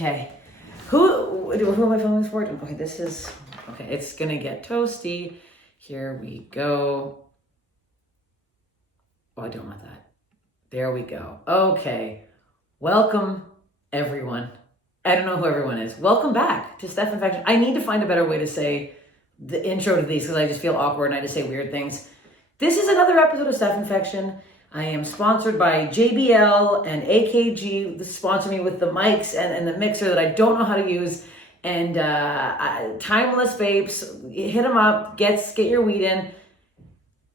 Okay. Who am I filming this for? Okay, it's gonna get toasty. Here we go. Oh, I don't want that. There we go. Okay. Welcome, everyone. I don't know who everyone is. Welcome back to Steph Infection. I need to find a better way to say the intro to these because I just feel awkward and I just say weird things. This is another episode of Steph Infection. I am sponsored by JBL and AKG. They sponsor me with the mics and the mixer that I don't know how to use. And Timeless Vapes, hit them up, get your weed in.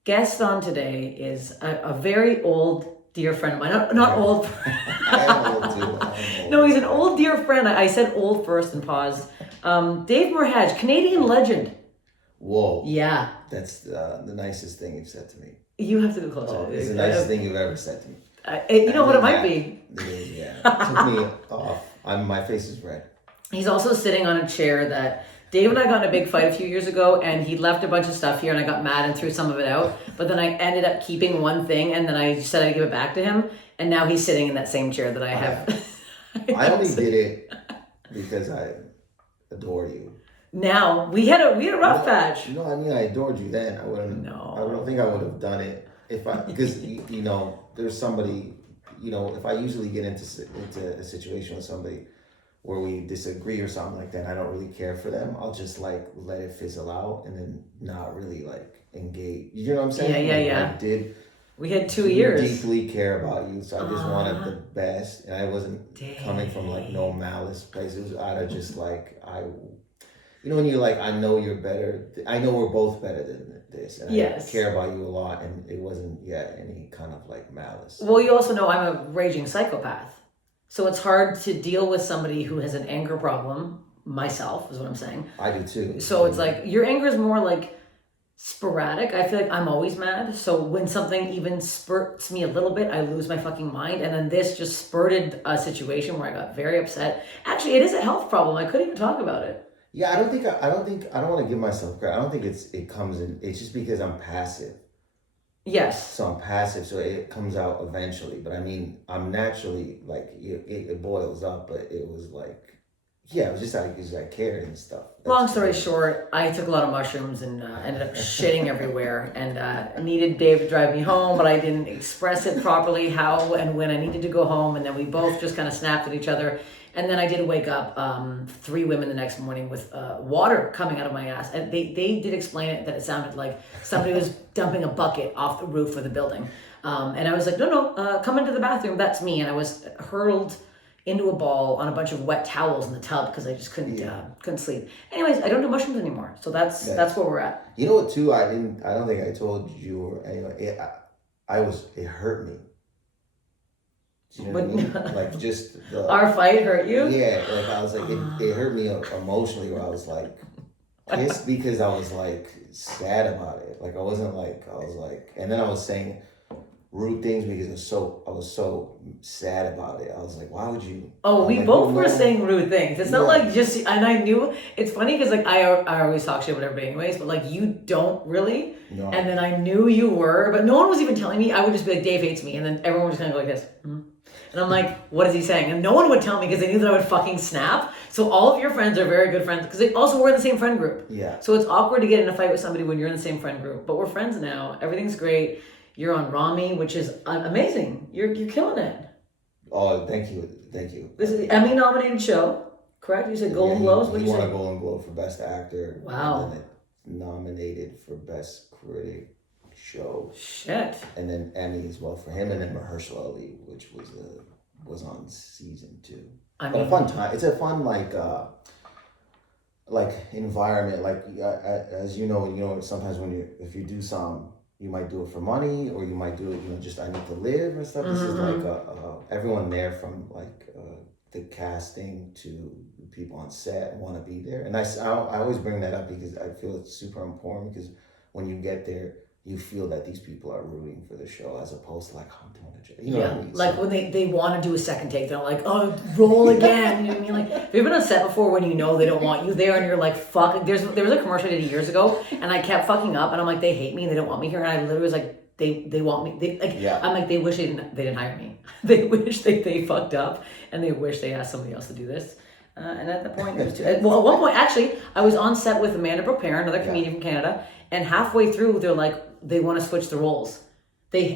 Guest on today is a very old dear friend of mine. Not old. I'm old too. No, he's an old dear friend. I said old first and paused. Dave Merheje, Canadian legend. Whoa. Yeah. That's the nicest thing you've said to me. You have to go closer. Oh, it's the nicest thing you've ever said to me. You know what it might be? It is, yeah. It took me off. My face is red. He's also sitting on a chair that Dave and I got in a big fight a few years ago, and he left a bunch of stuff here, and I got mad and threw some of it out. But then I ended up keeping one thing, and then I said I'd give it back to him, and now he's sitting in that same chair that I have. I only did it because I adore you. Now we had a rough patch. No, I mean I adored you then. I wouldn't. No. I don't think I would have done it because there's somebody. If I usually get into a situation with somebody where we disagree or something like that, I don't really care for them. I'll just like let it fizzle out and then not really like engage. You know what I'm saying? Yeah. We had 2 years. Deeply care about you, so I just wanted the best, and I wasn't coming from like no malice place. It was out of just like when you're like, I know you're better. I know we're both better than this, and yes. I care about you a lot, and it wasn't any kind of like malice. Well, you also know I'm a raging psychopath. So it's hard to deal with somebody who has an anger problem, myself, is what I'm saying. I do too. So it's like, your anger is more like sporadic. I feel like I'm always mad. So when something even spurts me a little bit, I lose my fucking mind. And then this just spurted a situation where I got very upset. Actually, it is a health problem. I couldn't even talk about it. Yeah, I don't want to give myself credit. I don't think it comes in. It's just because I'm passive. Yes. So I'm passive, so it comes out eventually. But I mean, I'm naturally like it boils up, but it was like, it was just like because I cared and stuff. Long story short, I took a lot of mushrooms and ended up shitting everywhere, and needed Dave to drive me home, but I didn't express it properly how and when I needed to go home, and then we both just kind of snapped at each other. And then I did wake up 3 women the next morning with water coming out of my ass. And they did explain it, that it sounded like somebody was dumping a bucket off the roof of the building. And I was like, no, come into the bathroom. That's me. And I was hurled into a ball on a bunch of wet towels in the tub because I just couldn't sleep. Anyways, I don't do mushrooms anymore. So that's where we're at. You know what, too? I don't think I told you or anyone. It hurt me. Do you know what I mean? Like just our fight hurt you? Yeah, like I was like it hurt me emotionally where I was like pissed because I was like sad about it. Like I was like, and then I was saying rude things because I was so sad about it. I was like, why would you? Oh, we both were saying rude things. It's not like just, and I knew, it's funny because like I always talk shit about everybody anyways, but like you don't really. No. And then I knew you were, but no one was even telling me. I would just be like, Dave hates me. And then everyone was kind of go like this. Mm-hmm. And I'm like, what is he saying? And no one would tell me because they knew that I would fucking snap. So all of your friends are very good friends because they also were in the same friend group. Yeah. So it's awkward to get in a fight with somebody when you're in the same friend group. But we're friends now. Everything's great. You're on Ramy, which is amazing. You're killing it. Oh, thank you. This is the Emmy-nominated show, correct? You said Golden Globes? What did you say? He won a Golden Globe for Best Actor. Wow. And then nominated for Best Critic Show. Shit. And then Emmy as well for him, and then Mahershala Ali, which was on season 2. But a fun time. It's a fun environment. Like as you know, sometimes if you do some, you might do it for money, or you might do it, just I need to live and stuff. Mm-hmm. This is like everyone there from like the casting to people on set want to be there, and I always bring that up because I feel it's super important because when you get there, you feel that these people are rooting for the show as opposed to like, I'm doing a job. You know what I mean? Like when they want to do a second take, they're like, oh, roll again. You know what I mean? Like, have you been on set before when you know they don't want you there and you're like, fuck. There was a commercial I did years ago and I kept fucking up and I'm like, they hate me and they don't want me here. And I literally was like, they want me. I'm like, they wish they didn't hire me. They wish they fucked up and they wish they asked somebody else to do this. And at that point, it was well, at one point, actually, I was on set with Amanda Brooke-Perrin, another comedian from Canada, and halfway through, they're like, they want to switch the roles.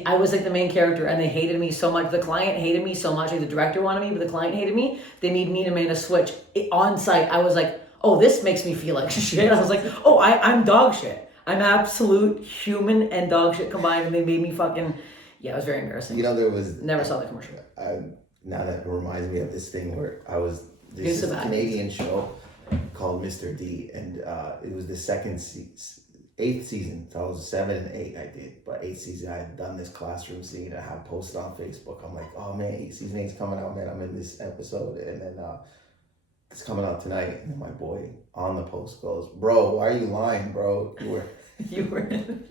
I was like the main character, and they hated me so much. The client hated me so much. Like the director wanted me, but the client hated me. They made me and Amanda switch on site. I was like, oh, this makes me feel like shit. I was like, oh, I'm dog shit. I'm absolute human and dog shit combined, and they made me fucking, yeah, it was very embarrassing. You know, there was... Never saw the commercial. Now that reminds me of this thing where this is a Canadian show called Mr. D, and it was the 8th season. So I was 7 and 8 I did, but 8th season I had done this classroom scene. I had posted on Facebook. I'm like, oh man, season 8's coming out, man. I'm in this episode, and then it's coming out tonight. And then my boy on the post goes, bro, why are you lying, bro? You were in.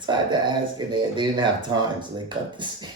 So I had to ask, and they didn't have time, so they cut the scene.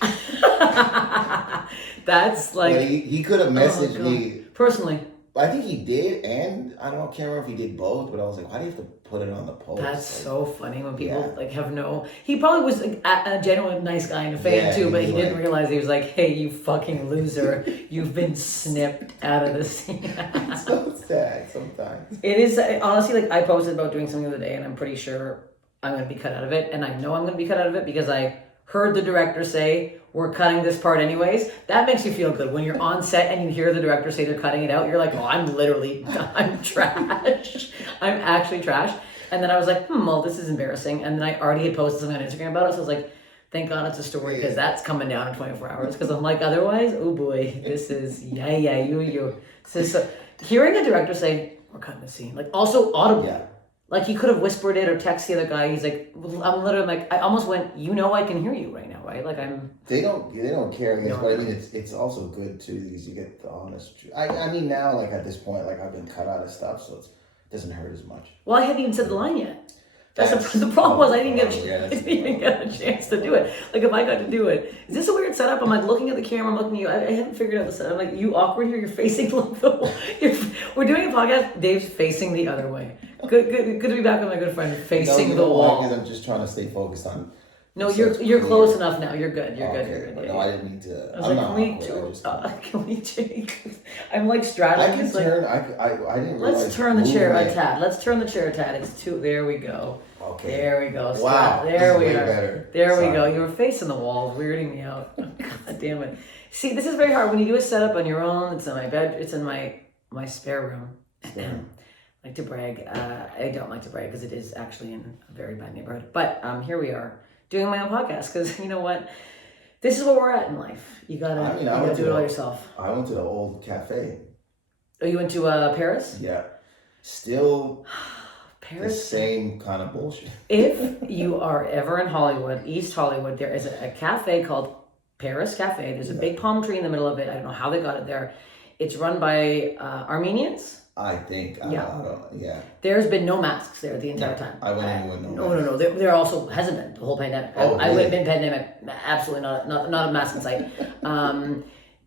That's like... But he could have messaged me. Personally. I think he did, and I can't remember if he did both, but I was like, why do you have to put it on the post? That's so funny when people like have no... He probably was like, a genuine nice guy and a fan too, but he didn't realize he was like, hey, you fucking loser. You've been snipped out of the scene. It's so sad sometimes. It is, honestly, like I posted about doing something the other day, and I'm pretty sure I'm going to be cut out of it, and I know I'm going to be cut out of it because I heard the director say, we're cutting this part anyways. That makes you feel good. When you're on set and you hear the director say they're cutting it out, you're like, oh, I'm trash. I'm actually trash. And then I was like, well, this is embarrassing. And then I already had posted something on Instagram about it, so I was like, thank God it's a story, because that's coming down in 24 hours. Because I'm like, otherwise, oh boy, this is, you. So hearing a director say, we're cutting the scene, like also audibly. Yeah. Like he could have whispered it or texted the other guy. He's like, I'm literally like, I almost went, I can hear you right now, right? Like I'm. They don't care. But I mean, it's also good too because you get the honest truth. I mean now, like at this point, like I've been cut out of stuff, so it doesn't hurt as much. Well, I hadn't even said the line yet. The problem was I didn't get a chance to do it. Like if I got to do it, is this a weird setup? I'm like looking at the camera, I'm looking at you. I haven't figured out the setup. I'm like, you awkward here. You're facing the wall. We're doing a podcast. Dave's facing the other way. Good to be back with my good friend facing the wall. Because I'm just trying to stay focused on. No, you're close enough now. You're good. You're good. No, I didn't need to. I was like, can we change? I'm like straddling. I can turn. I didn't. Let's turn the chair a tad. Let's turn the chair a tad. It's too. There we go. Okay. There we go. Wow. There we are. Better. There we go. You were facing the wall, weirding me out. God damn it. See, this is very hard when you do a setup on your own. It's in my bed. It's in my spare room. I like to brag. I don't like to brag because it is actually in a very bad neighborhood. But here we are doing my own podcast because you know what? This is where we're at in life. You gotta do it all yourself. I went to the old cafe. Oh, you went to Paris? Yeah. Still. Paris. The same kind of bullshit. If you are ever in Hollywood, East Hollywood, there is a cafe called Paris Cafe. There's a big palm tree in the middle of it. I don't know how they got it there. It's run by Armenians. I think. Yeah. There's been no masks there the entire time. I went in with no masks. No. There also hasn't been the whole pandemic. I went in pandemic. Absolutely not a mask in sight.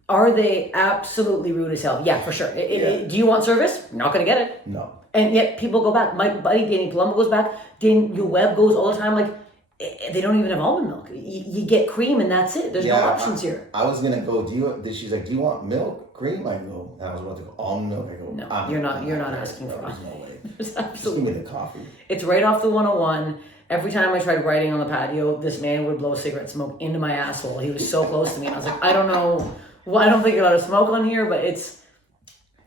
Are they absolutely rude as hell? Yeah, for sure. Do you want service? Not going to get it. No. And yet people go back. My buddy Danny Palumbo goes back. Daniel Webb goes all the time. Like, they don't even have almond milk. You get cream and that's it. There's no options here. I was gonna go. She's like, do you want milk, cream? I go. And I was about to go almond milk. I go. No, you're not asking for. There's no way. There's absolutely. Just give me the coffee. It's right off the 101. Every time I tried writing on the patio, this man would blow cigarette smoke into my asshole. He was so close to me, and I was like, I don't know. Well, I don't think you're allowed to smoke on here, but it's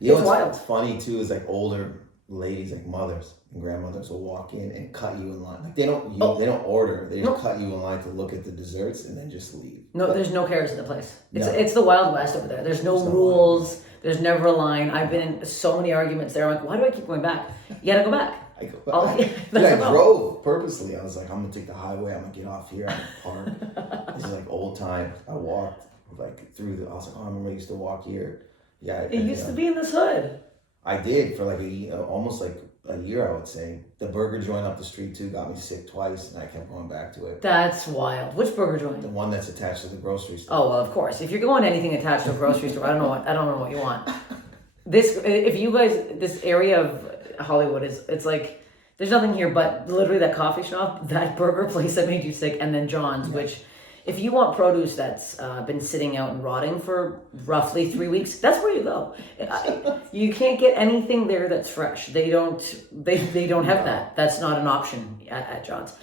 wild. What's funny too is like older ladies, like mothers and grandmothers, will walk in and cut you in line. Like they don't order. They just cut you in line to look at the desserts and then just leave. No, there's no carrots in the place. It's the Wild West over there. There's no rules. There's never a line. I've been in so many arguments there. I'm like, why do I keep going back? You gotta go back. I drove purposely. I was like, I'm gonna take the highway. I'm gonna get off here. I'm gonna park. This is like old times. I walked like through I was like, oh, I remember I used to walk here. Yeah. It used to be in this hood. I did for like almost like a year, I would say. The burger joint up the street too got me sick twice, and I kept going back to it. That's wild. Which burger joint? The one that's attached to the grocery store. Oh well, of course. If you're going to anything attached to a grocery store, I don't know what you want. This area of Hollywood it's like there's nothing here but literally that coffee shop, that burger place that made you sick, and then John's, which If you want produce that's been sitting out and rotting for roughly 3 weeks, that's where you go. You can't get anything there that's fresh. They don't have that. That's not an option at John's.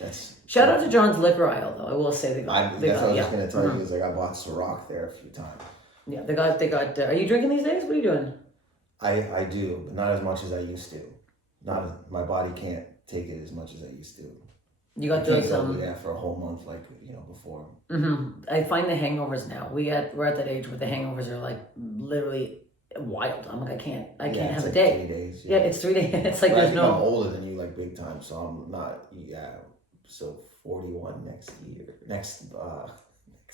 Shout out to John's Liquor Aisle, though. I will say that's what I was just gonna tell you is like I bought Ciroc there a few times. Yeah, they got. Are you drinking these days? What are you doing? I do, but not as much as I used to. My body can't take it as much as I used to. You got those for a whole month, like before. I find the hangovers now. We're at that age where the hangovers are like literally wild. I'm like, I can't have a day. 3 days. Yeah, it's 3 days. It's like I'm older than you, like big time. So I'm not. Yeah, so 41 next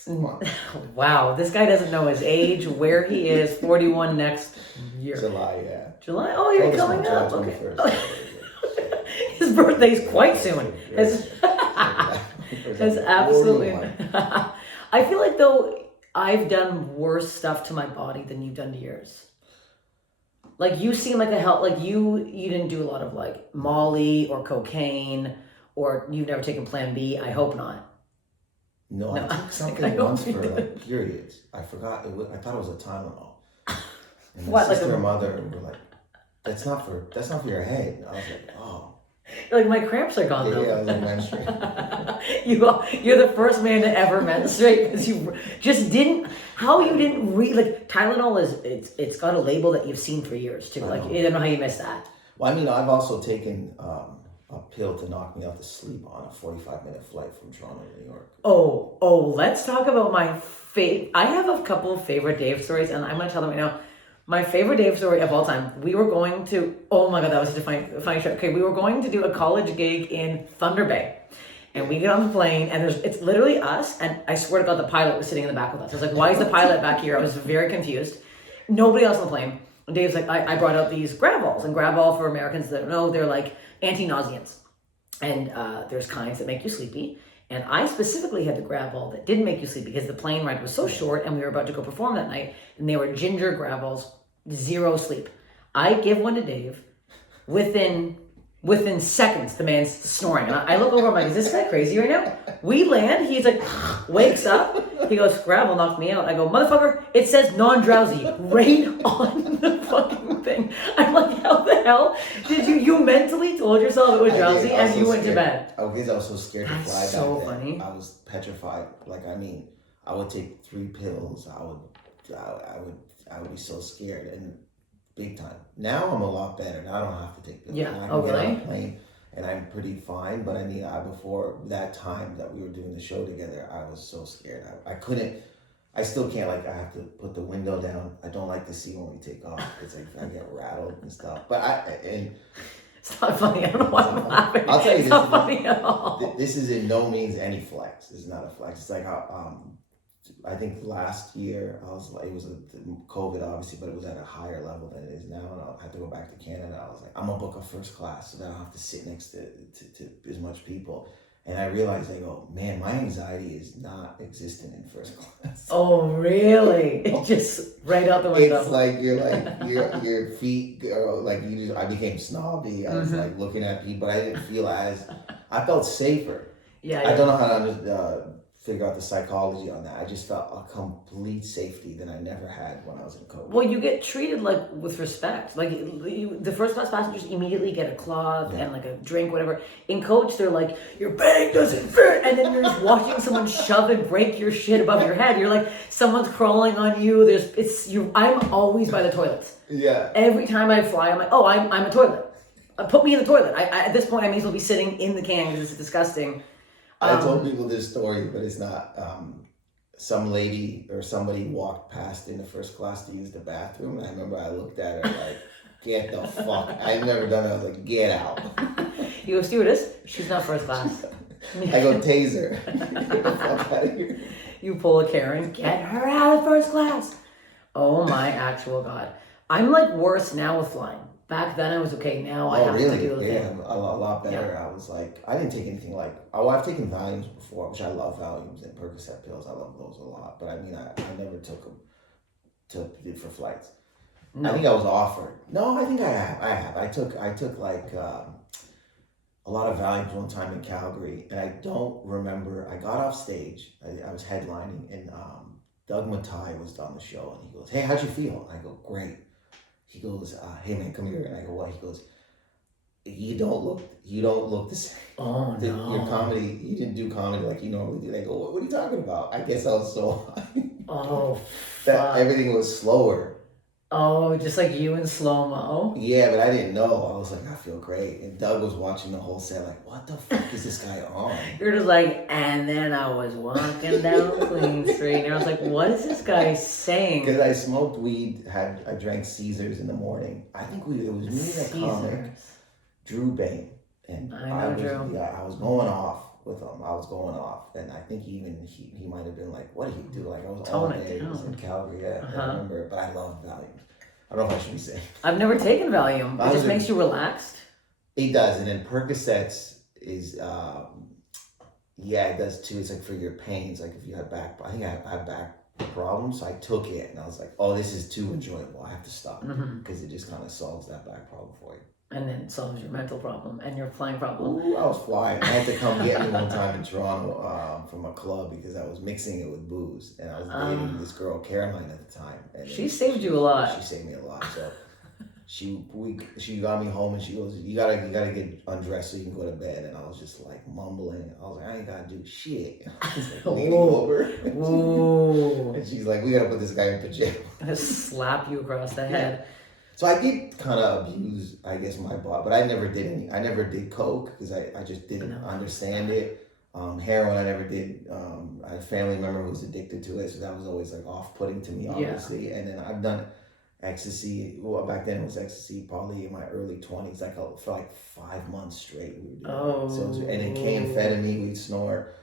month. Wow, this guy doesn't know his age, where he is. 41 next year. July, yeah. July. Oh, you're coming up. Okay. His birthday's quite soon. It's absolutely. I feel like though I've done worse stuff to my body than you've done to yours. Like you seem like you didn't do a lot of like Molly or cocaine, or you've never taken Plan B. I hope not. No, I took something once for like periods. I forgot. I thought it was a Tylenol. And my sister and mother were like, "That's not for your head." And I was like, "Oh." You're like, my cramps are gone though. Yeah, I was like menstruating. You're the first man to ever menstruate because you just didn't. How you didn't read like Tylenol it's got a label that you've seen for years too. Like I don't know how you missed that. Well, I mean, I've also taken a pill to knock me out to sleep on a 45-minute flight from Toronto to New York. Oh, let's talk about my I have a couple of favorite Dave stories, and I'm going to tell them right now. My favorite Dave story of all time. We were going to, oh my God, that was such a funny show. Okay, we were going to do a college gig in Thunder Bay. And we get on the plane, and it's literally us, and I swear to God, the pilot was sitting in the back with us. I was like, why is the pilot back here? I was very confused. Nobody else on the plane. And Dave's like, I brought out these grab balls, and grab ball for Americans that don't know, they're like anti-nauseants. And there's kinds that make you sleepy. And I specifically had the grab ball that didn't make you sleepy because the plane ride was so short and we were about to go perform that night. And they were ginger grab balls, 0 sleep. I give one to Dave. Within seconds, the man's snoring. And I look over, I'm like, is this guy crazy right now? We land, he's like, wakes up. He goes, Gravel knocked me out. I go, motherfucker, it says non-drowsy right on the fucking thing. I'm like, how the hell did you mentally told yourself it was drowsy and you went to bed? I was so scared to fly back so then. Funny. I was petrified. Like, I mean, I would take 3 pills. I would be so scared. And big time. Now I'm a lot better. Now I don't have to take pills. Yeah. I can Oh, get really? on a plane and I'm pretty fine. But I mean, before that time that we were doing the show together, I was so scared. I couldn't. I still can't. Like, I have to put the window down. I don't like to see when we take off. It's like I get rattled and stuff. But it's not funny. I don't know why I'm laughing. I'll tell you, it's not funny at all. This is in no means any flex. This is not a flex. It's like how I think last year it was COVID obviously, but it was at a higher level than it is now, and I had to go back to Canada. I was like, I'm gonna book a first class so that I don't have to sit next to as much people. And I realized, I go, man, my anxiety is not existent in first class. Oh, really? It just right out the window. It's like your feet go, like I became snobby. I was like looking at people, but I didn't feel I felt safer. Yeah. I don't know how to figure out the psychology on that. I just felt a complete safety that I never had when I was in COVID. Well, you get treated like with respect. Like the first class passengers immediately get a cloth and like a drink, whatever. In coach, they're like, your bag doesn't fit, and then you're just watching someone shove and break your shit above your head. You're like, someone's crawling on you. I'm always by the toilets. Yeah. Every time I fly, I'm like, oh, I'm a toilet. Put me in the toilet. At this point, I may as well be sitting in the can because it's disgusting. I told people this story, but it's not. Some lady or somebody walked past in the first class to use the bathroom, and I remember I looked at her like, get the fuck. I've never done it. I was like, get out. You go, stewardess, she's not first class. I go, taser. Get the fuck out of here. You pull a Karen, get her out of first class. Oh my actual God. I'm like worse now with flying. Back then I was okay. Now I have to do the thing. A lot better. Yeah. I was like, I didn't take anything like, I've taken Valiums before, which I love Valiums and Percocet pills. I love those a lot. But I mean, I never took them for flights. No. I think I was offered. No, I think I have. I took like, a lot of Valiums one time in Calgary, and I don't remember. I got off stage. I was headlining, and Doug Matai was on the show, and he goes, "Hey, how'd you feel?" And I go, "Great." He goes, "Hey man, come here." And I go, "What?" He goes, you don't look the same. Oh no. Your comedy, you didn't do comedy like you normally do." They go, what are you talking about?" I guess I was so high. Oh, That everything was slower. Oh, just like you in slow-mo? Yeah, but I didn't know. I was like, I feel great. And Doug was watching the whole set like, what the fuck is this guy on? You're just like, and then I was walking down Queen Street, and I was like, what is this guy saying? Because I smoked weed, I drank Caesars in the morning. I think it was me and a comic, Drew Bain. And I know Drew. Yeah, I was going off with him. I was going off. And I think he might have been like, what did he do? Like, I was all day. I was in Calgary, yeah. I remember it, but I love Valium. I don't know if I should be saying. I've never taken Valium. It just makes you relaxed. It does, and then Percocets is, it does too. It's like for your pains, like if you have back. I think I have back problems, so I took it, and I was like, oh, this is too enjoyable. I have to stop because it just kind of solves that back problem for you. And then solves your mental problem and your flying problem. Ooh, I was flying. I had to come get me one time in Toronto from a club because I was mixing it with booze, and I was dating this girl, Caroline, at the time. And she saved you a lot. She saved me a lot. So she got me home, and she goes, "You gotta get undressed so you can go to bed." And I was just like mumbling. I was like, "I ain't gotta do shit." I was like leaning over. And she's like, "We gotta put this guy in pajamas." I'm gonna slap you across the head. So I did kind of abuse, I guess, my body, but I never did coke because I just didn't understand it. Heroin, I never did. I had a family member who was addicted to it, so that was always like off-putting to me, obviously. And then I've done ecstasy. Well, back then it was ecstasy, probably in my early 20s, like for like 5 months straight. We were doing it. So and then amphetamine, we'd snort.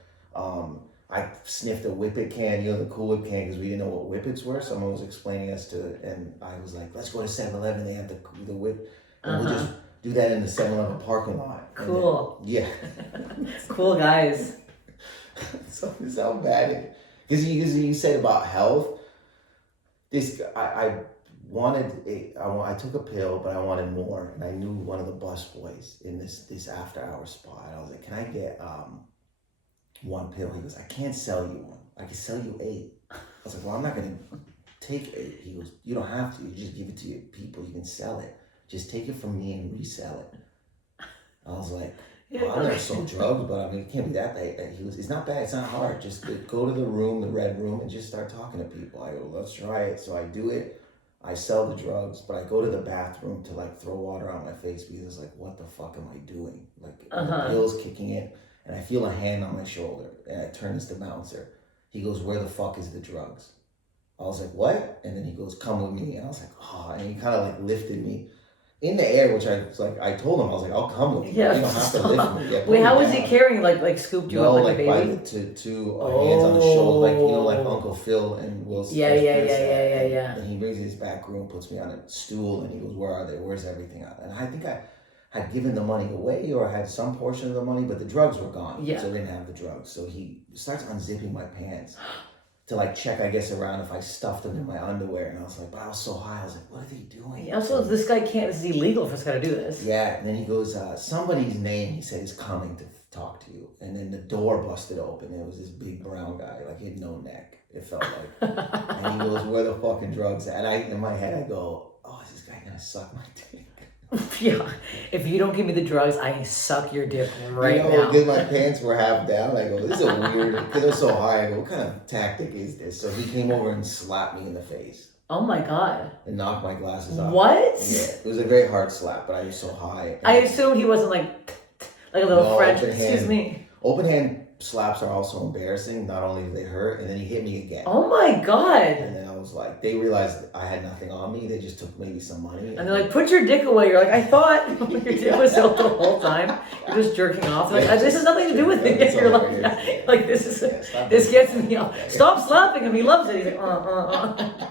I sniffed a Whippet can, the Cool Whip can, because we didn't know what Whippets were. Someone was explaining us to it, and I was like, let's go to 7-Eleven. They have the Whip. And we'll just do that in the 7-Eleven parking lot. Cool. Then, cool guys. So this is how bad it is. Because you said about health, I took a pill, but I wanted more. And I knew one of the bus boys in this after-hour spot. I was like, can I get... one pill? He goes, I can't sell you one. I can sell you 8. I was like, well, I'm not going to take 8. He goes, you don't have to. You just give it to your people. You can sell it. Just take it from me and resell it. I was like, well, I never sold drugs, but I mean, it can't be that bad. He goes, it's not bad. It's not hard. Just go to the room, the red room, and just start talking to people. I go, let's try it. So I do it. I sell the drugs, but I go to the bathroom to like throw water on my face because it's like, what the fuck am I doing? Like the pill's kicking in. And I feel a hand on my shoulder, and I turn this to bouncer. He goes, where the fuck is the drugs? I was like, what? And then he goes, come with me. And I was like, oh, and he kind of like lifted me in the air, which I was like, I told him, I was like, I'll come with you. You don't have to lift me. Wait, how was he carrying you? Like scooped you up like a baby? By the two hands on the shoulder, like Uncle Phil and Will Smith. Yeah. And he brings me his back room, puts me on a stool, and he goes, where are they? Where's everything? And I think I had given the money away or had some portion of the money, but the drugs were gone. So I didn't have the drugs. So he starts unzipping my pants to like check, I guess, around if I stuffed them in my underwear. And I was like, but I was so high. I was like, what are they doing? Yeah, so this guy this is illegal for this guy to do this. Yeah, and then he goes, somebody's name, he said, is coming to talk to you. And then the door busted open. And it was this big brown guy, like he had no neck, it felt like. And he goes, where the fucking drugs at? And in my head, I go, oh, is this guy gonna suck my dick? Yeah, if you don't give me the drugs, I suck your dick right now. Because my pants were half down. I go, this is a weird, because I was so high, I go, what kind of tactic is this? So he came over and slapped me in the face. Oh my God. And knocked my glasses off. What? Yeah, it was a very hard slap, but I was so high. I assumed he wasn't like a little French, excuse me. Open hand slaps are also embarrassing. Not only do they hurt, and then he hit me again. Oh my God. And then I was like, they realized I had nothing on me. They just took maybe some money. And they're like, put your dick away. You're like, I thought your dick was out the whole time. You're just jerking off. They're like, this has nothing to do with it. You're like, this gets me off. Stop slapping him. He loves it. He's like,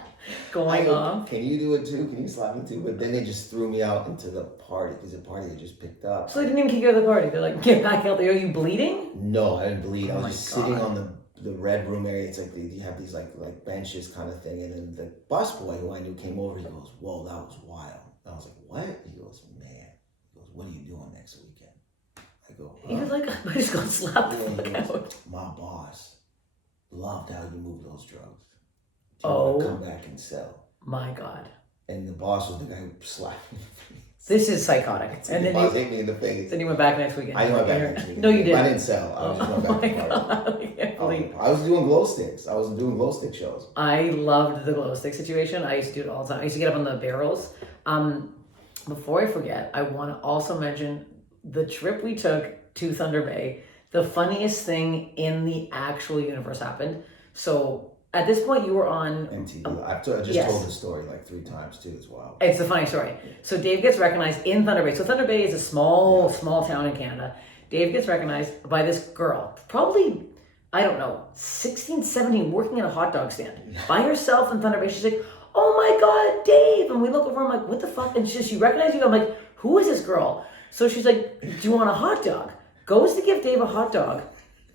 going off. Can you do it too? Can you slap me too? But then they just threw me out into the party because the party had just picked up. So they didn't even kick you out of the party. They're like, get back out there. Are you bleeding? No, I didn't bleed. I was just sitting on the red room area. It's like you have these like benches kind of thing. And then the bus boy who I knew came over. He goes, whoa, that was wild. And I was like, what? He goes, man. He goes, what are you doing next weekend? I go, He was like, I just got slapped the fuck out. My boss loved how you move those drugs. Do you want to come back and sell? My God. And the boss was the guy who slapped me. This is psychotic. And then the boss hit me in the face. Then you went back next weekend. I went back next weekend. No, you didn't. I didn't sell. I was just going back to party. I was doing glow sticks. I was doing glow stick shows. I loved the glow stick situation. I used to do it all the time. I used to get up on the barrels. Before I forget, I want to also mention the trip we took to Thunder Bay. The funniest thing in the actual universe happened. So at this point, you were on MTV. I just told the story like 3 times too as well. It's a funny story. So Dave gets recognized in Thunder Bay. So Thunder Bay is a small town in Canada. Dave gets recognized by this girl, probably, I don't know, 16, 17, working at a hot dog stand by herself in Thunder Bay. She's like, oh my God, Dave. And we look over, I'm like, what the fuck? And she recognized you. I'm like, who is this girl? So she's like, do you want a hot dog? Goes to give Dave a hot dog,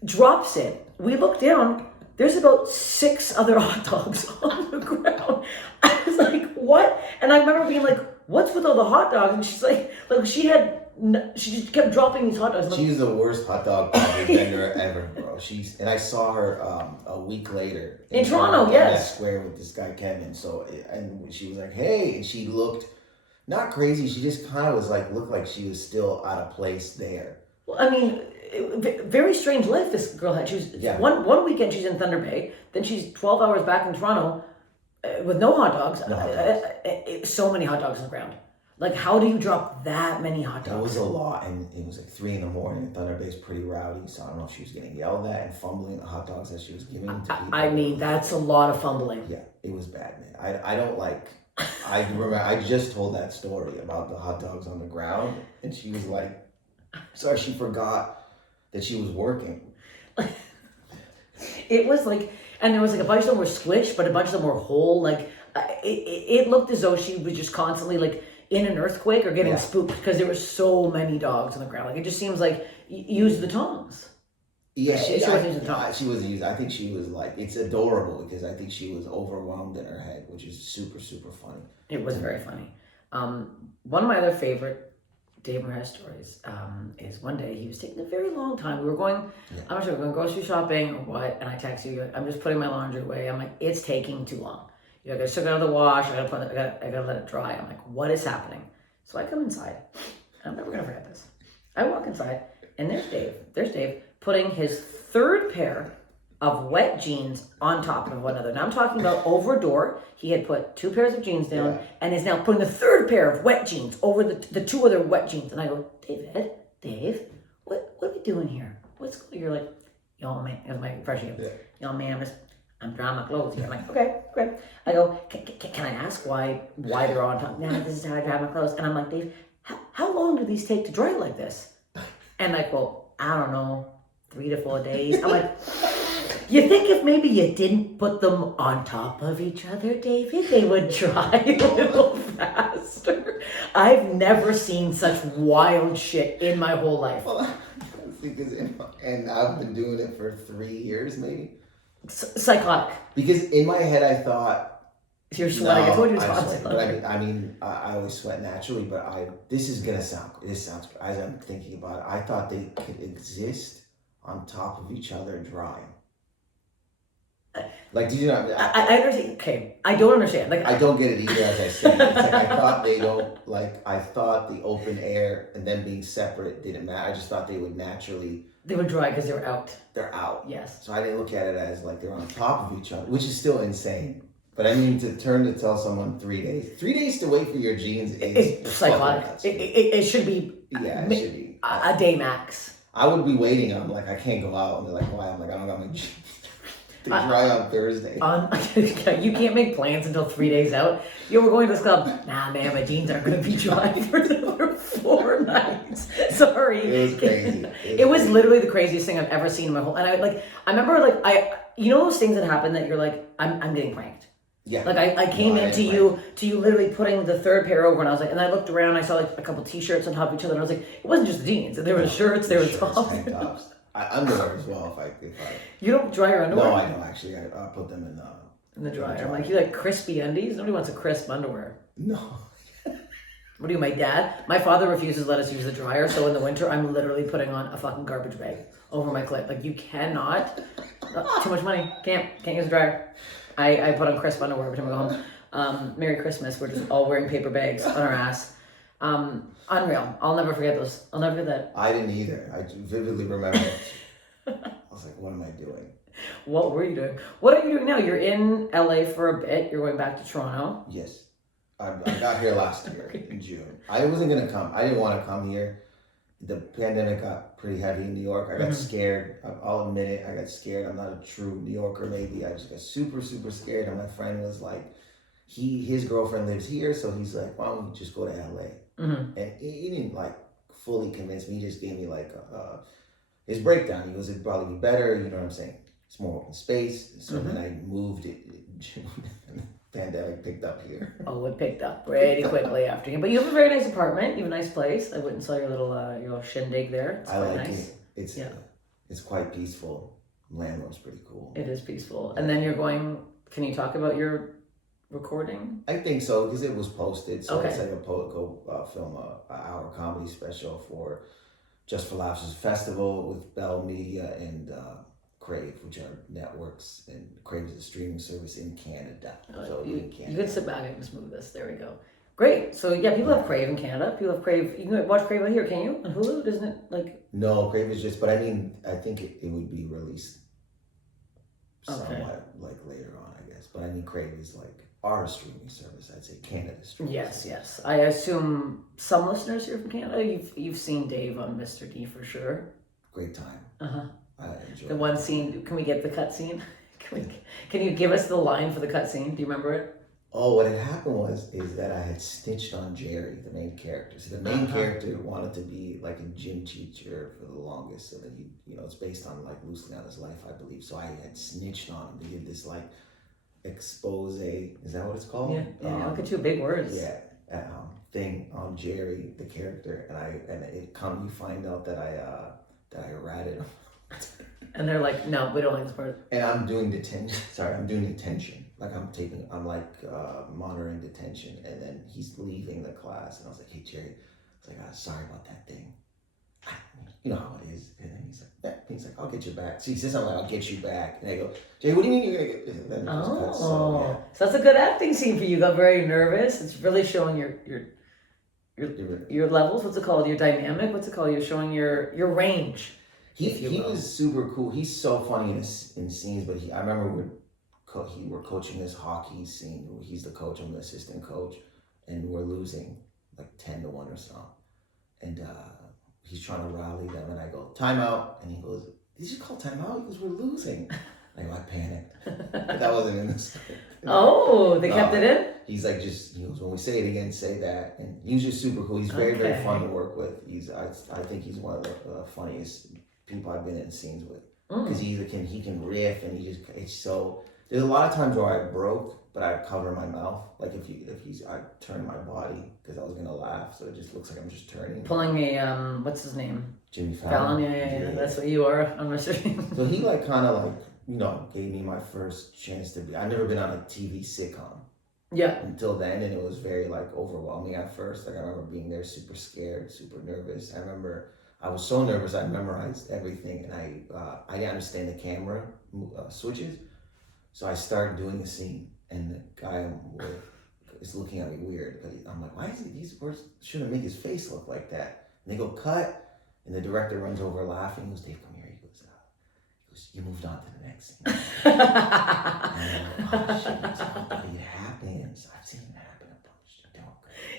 drops it. We look down. There's about 6 other hot dogs on the ground. I was like, what? And I remember being like, what's with all the hot dogs? And she's like she just kept dropping these hot dogs. She's the worst hot dog vendor ever, bro. And I saw her a week later. In Toronto, yes. In that square with this guy, Kevin. And she was like, hey. And she looked not crazy. She just kind of was like, looked like she was still out of place there. Well, I mean, very strange life this girl had. She was one weekend she's in Thunder Bay, then she's 12 hours back in Toronto with no hot dogs. So many hot dogs on the ground. Like, how do you drop that many hot dogs? That was a lot, and it was like 3 a.m. and Thunder Bay's pretty rowdy, so I don't know if she was getting yelled at and fumbling the hot dogs that she was giving to people. I mean, that's a lot of fumbling. Yeah, it was bad, man. I don't like. I remember I just told that story about the hot dogs on the ground, and she was like, sorry, she forgot that she was working. It was like, and there was like a bunch of them were squished, but a bunch of them were whole. Like, it looked as though she was just constantly like in an earthquake or getting spooked because there were so many dogs on the ground. Like, it just seems like use the tongs. Yeah, she was used. I think she was like, it's adorable because I think she was overwhelmed in her head, which is super, super funny. It was very funny. One of my other favorite Dave Merheje stories is one day he was taking a very long time. We were going, I'm not sure, we were going grocery shopping or what, and I text you, I'm just putting my laundry away. I'm like, it's taking too long. I gotta took it out of the wash, I gotta let it dry. I'm like, what is happening? So I come inside. I'm never gonna forget this. I walk inside, and there's Dave putting his 3rd pair of wet jeans on top of one another. Now I'm talking about over a door. He had put 2 pairs of jeans down and is now putting the 3rd pair of wet jeans over the 2 other wet jeans. And I go, Dave, what are we doing here? What's going on? You're like, yo, man, that was my impression. Yo, man, I'm drying my clothes here. I'm like, okay. I go, can I ask why they're on top? Nah, this is how I dry my clothes. And I'm like, Dave, how long do these take to dry like this? And I go, I don't know, 3 to 4 days. I'm like, you think if maybe you didn't put them on top of each other, David, they would dry a little faster? I've never seen such wild shit in my whole life. Well, and I've been doing it for 3 years, maybe. Psychotic. Because in my head, I thought, you're sweating. I told you it's but I always sweat naturally, but this sounds, as I'm thinking about it, I thought they could exist on top of each other drying. Like, did you not? I understand. Okay, I don't understand. Like, I don't get it either. As I said, it's like I thought they don't. Like, I thought the open air and them being separate didn't matter. I just thought they would naturally. They would dry because they were out. They're out. Yes. So I didn't look at it as like they're on top of each other, which is still insane. But I mean, to tell someone 3 days. 3 days to wait for your jeans is psychotic. It should be. Yeah, it should be a day max. I would be waiting. I'm like, I can't go out. And they're like, why? I'm like, I don't got my jeans. They dry on Thursday. You can't make plans until 3 days out. We're going to this club. Nah, man, my jeans aren't going to be dry for another 4 nights. Sorry. It was crazy. It was literally the craziest thing I've ever seen in my whole. And I remember you know those things that happen that you're like, I'm getting pranked. Yeah. Like I came into you literally putting the 3rd pair over, and I was like, and I looked around, I saw like a couple t-shirts on top of each other, and I was like, it wasn't just the jeans. There were shirts, there were tops. Underwear as well. If I You don't dry your underwear? No, I don't actually. I put them in the dryer. I'm like, you like crispy undies? Nobody wants a crisp underwear. No. What do you, my dad? My father refuses to let us use the dryer, so in the winter, I'm literally putting on a fucking garbage bag over my clit. Like, you cannot, too much money, can't use a dryer. I put on crisp underwear every time I go home. Merry Christmas, we're just all wearing paper bags on our ass. Unreal. I'll never forget those. I'll never forget that. I didn't either. I vividly remember it. I was like, what am I doing? What were you doing? What are you doing now? You're in LA for a bit. You're going back to Toronto. Yes. I got here last year in June. I wasn't going to come. I didn't want to come here. The pandemic got pretty heavy in New York. I got scared. I'll admit it. I got scared. I'm not a true New Yorker, maybe. I just got super, super scared. And my friend was like, his girlfriend lives here. So he's like, why don't we just go to LA? And he didn't like fully convince me. He just gave me like his breakdown. He goes, it'd probably be better. You know what I'm saying? It's more open space. So then I moved it. Pandemic picked up here. Oh, it picked up pretty quickly after you. But you have a very nice apartment. You have a nice place. I went and saw your little shindig there. It's I like nice. it. It's quite peaceful. Landlord's pretty cool. It is peaceful. And then you're going. Can you talk about your recording? I think so because it was posted. So okay. It's like a go film an hour comedy special for Just for Laughs Festival with Bell Media and Crave, which are networks, and Crave is a streaming service in Canada. So you can sit back and just move this. There we go. Great. So yeah, people have Crave in Canada. People have Crave. You can watch Crave out here, can you? On Hulu, doesn't it? Like no, Crave is just. But I mean, I think it would be released somewhat like later on, I guess. But I mean, Crave is like our streaming service. I'd say Canada's streaming. Yes. I assume some listeners here from Canada. You've seen Dave on Mr D for sure. Great time. I enjoy the one scene. Can we get the cut scene? Can you give us the line for the cut scene? Do you remember it? Oh, what had happened is that I had snitched on Jerry, the main character. So the main character wanted to be like a gym teacher for the longest, so that it's based on like loosely on his life, I believe. So I had snitched on him. They did this like expose. Is that what it's called? Yeah. Look at you, big words. Yeah. Thing on Jerry, the character, you find out that I ratted him. And they're like, no, we don't like this part. And I'm doing detention. Like I'm monitoring detention. And then he's leaving the class. And I was like, hey, Jerry. I was like, sorry about that thing. You know how it is. And then he's like, I'll get you back. So he says something like, I'll get you back. And I go, Jerry, what do you mean you're going to get? And then so that's a good acting scene for you. You got very nervous. It's really showing your levels. What's it called? Your dynamic. What's it called? You're showing your range. He was super cool. He's so funny in scenes, but I remember we're coaching this hockey scene. He's the coach, I'm the assistant coach, and we're losing like 10-1 or so. And he's trying to rally them, and I go, timeout. And he goes, did you call timeout? He goes, we're losing. And I go, I panicked. But that wasn't in the script. Oh, they kept it in? He's like, he goes, when we say it again, say that. And he was just super cool. He's very, very fun to work with. I think he's one of the funniest people I've been in scenes with, because he can riff, and there's a lot of times where I broke, but I cover my mouth, like I turn my body because I was gonna laugh, so it just looks like I'm just turning. Pulling a what's his name? Jimmy Fallon. Yeah. That's what you are on Mr. So he gave me my first chance to be. I've never been on a TV sitcom. Yeah. Until then, and it was very like overwhelming at first. Like I remember being there, super scared, super nervous. I remember. I was so nervous, I memorized everything, and I didn't understand the camera switches. So I started doing the scene, and the guy is looking at me weird. But I'm like, why is it these words shouldn't make his face look like that? And they go, cut, and the director runs over laughing. He goes, Dave, come here. He goes, you moved on to the next scene. And I'm like, oh shit, it happens. I've seen it happen.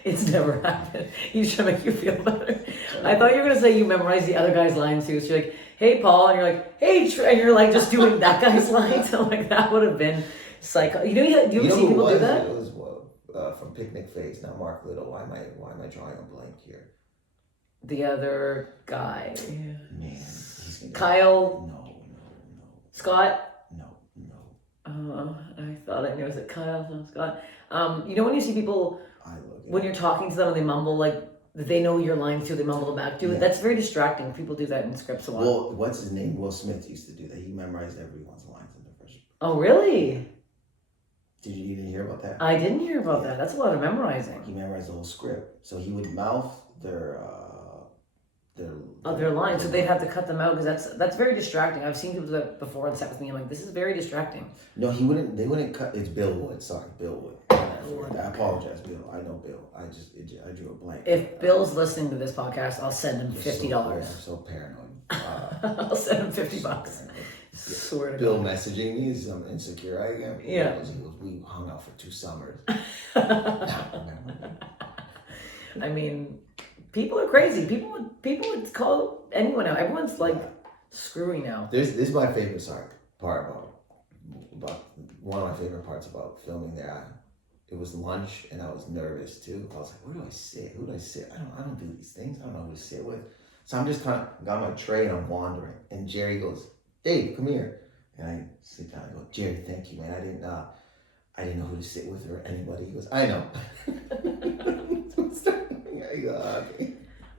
It's never happened. He's trying to make you feel better. I thought you were gonna say you memorized the other guy's lines too. So you're like, "Hey, Paul," and you're like, "Hey," and you're like just doing that guy's lines. So like that would have been psycho. Do you see people do that? It was from Picnic Phase. Now Mark Little. Why am I drawing a blank here? The other guy. Man, he's gonna Kyle. No. Scott. No. I thought I knew. Was it Kyle? No, Scott. When you see people. When you're talking to them and they mumble, like, they know your lines too, they mumble back to it. That's very distracting. People do that in scripts a lot. Well, what's his name? Will Smith used to do that. He memorized everyone's lines in the first. Oh, really? You didn't hear about that? I didn't hear about that. That's a lot of memorizing. He memorized the whole script, so he would mouth their lines. So they'd have to cut them out because that's very distracting. I've seen people do that before and sat with me. I'm like, this is very distracting. No, he wouldn't. They wouldn't cut. It's Bill Wood. Sorry, Bill Wood. I apologize, Bill. I know Bill. I drew a blank. If Bill's listening to this podcast, I'll send him $50. I'm so paranoid. I'll send him $50. Swear to Bill God. messaging me is insecure I am. Yeah. He goes, we hung out for 2 summers. I mean, people are crazy. People would call anyone out. Everyone's like screwy now. This is my favorite part about one of my favorite parts about filming there. It was lunch and I was nervous too. I was like, where do I sit? Who do I sit? I don't do these things. I don't know who to sit with. So I'm just kind of got my tray and I'm wandering. And Jerry goes, Dave, come here. And I sit down and go, Jerry, thank you, man. I didn't know who to sit with or anybody. He goes, I know.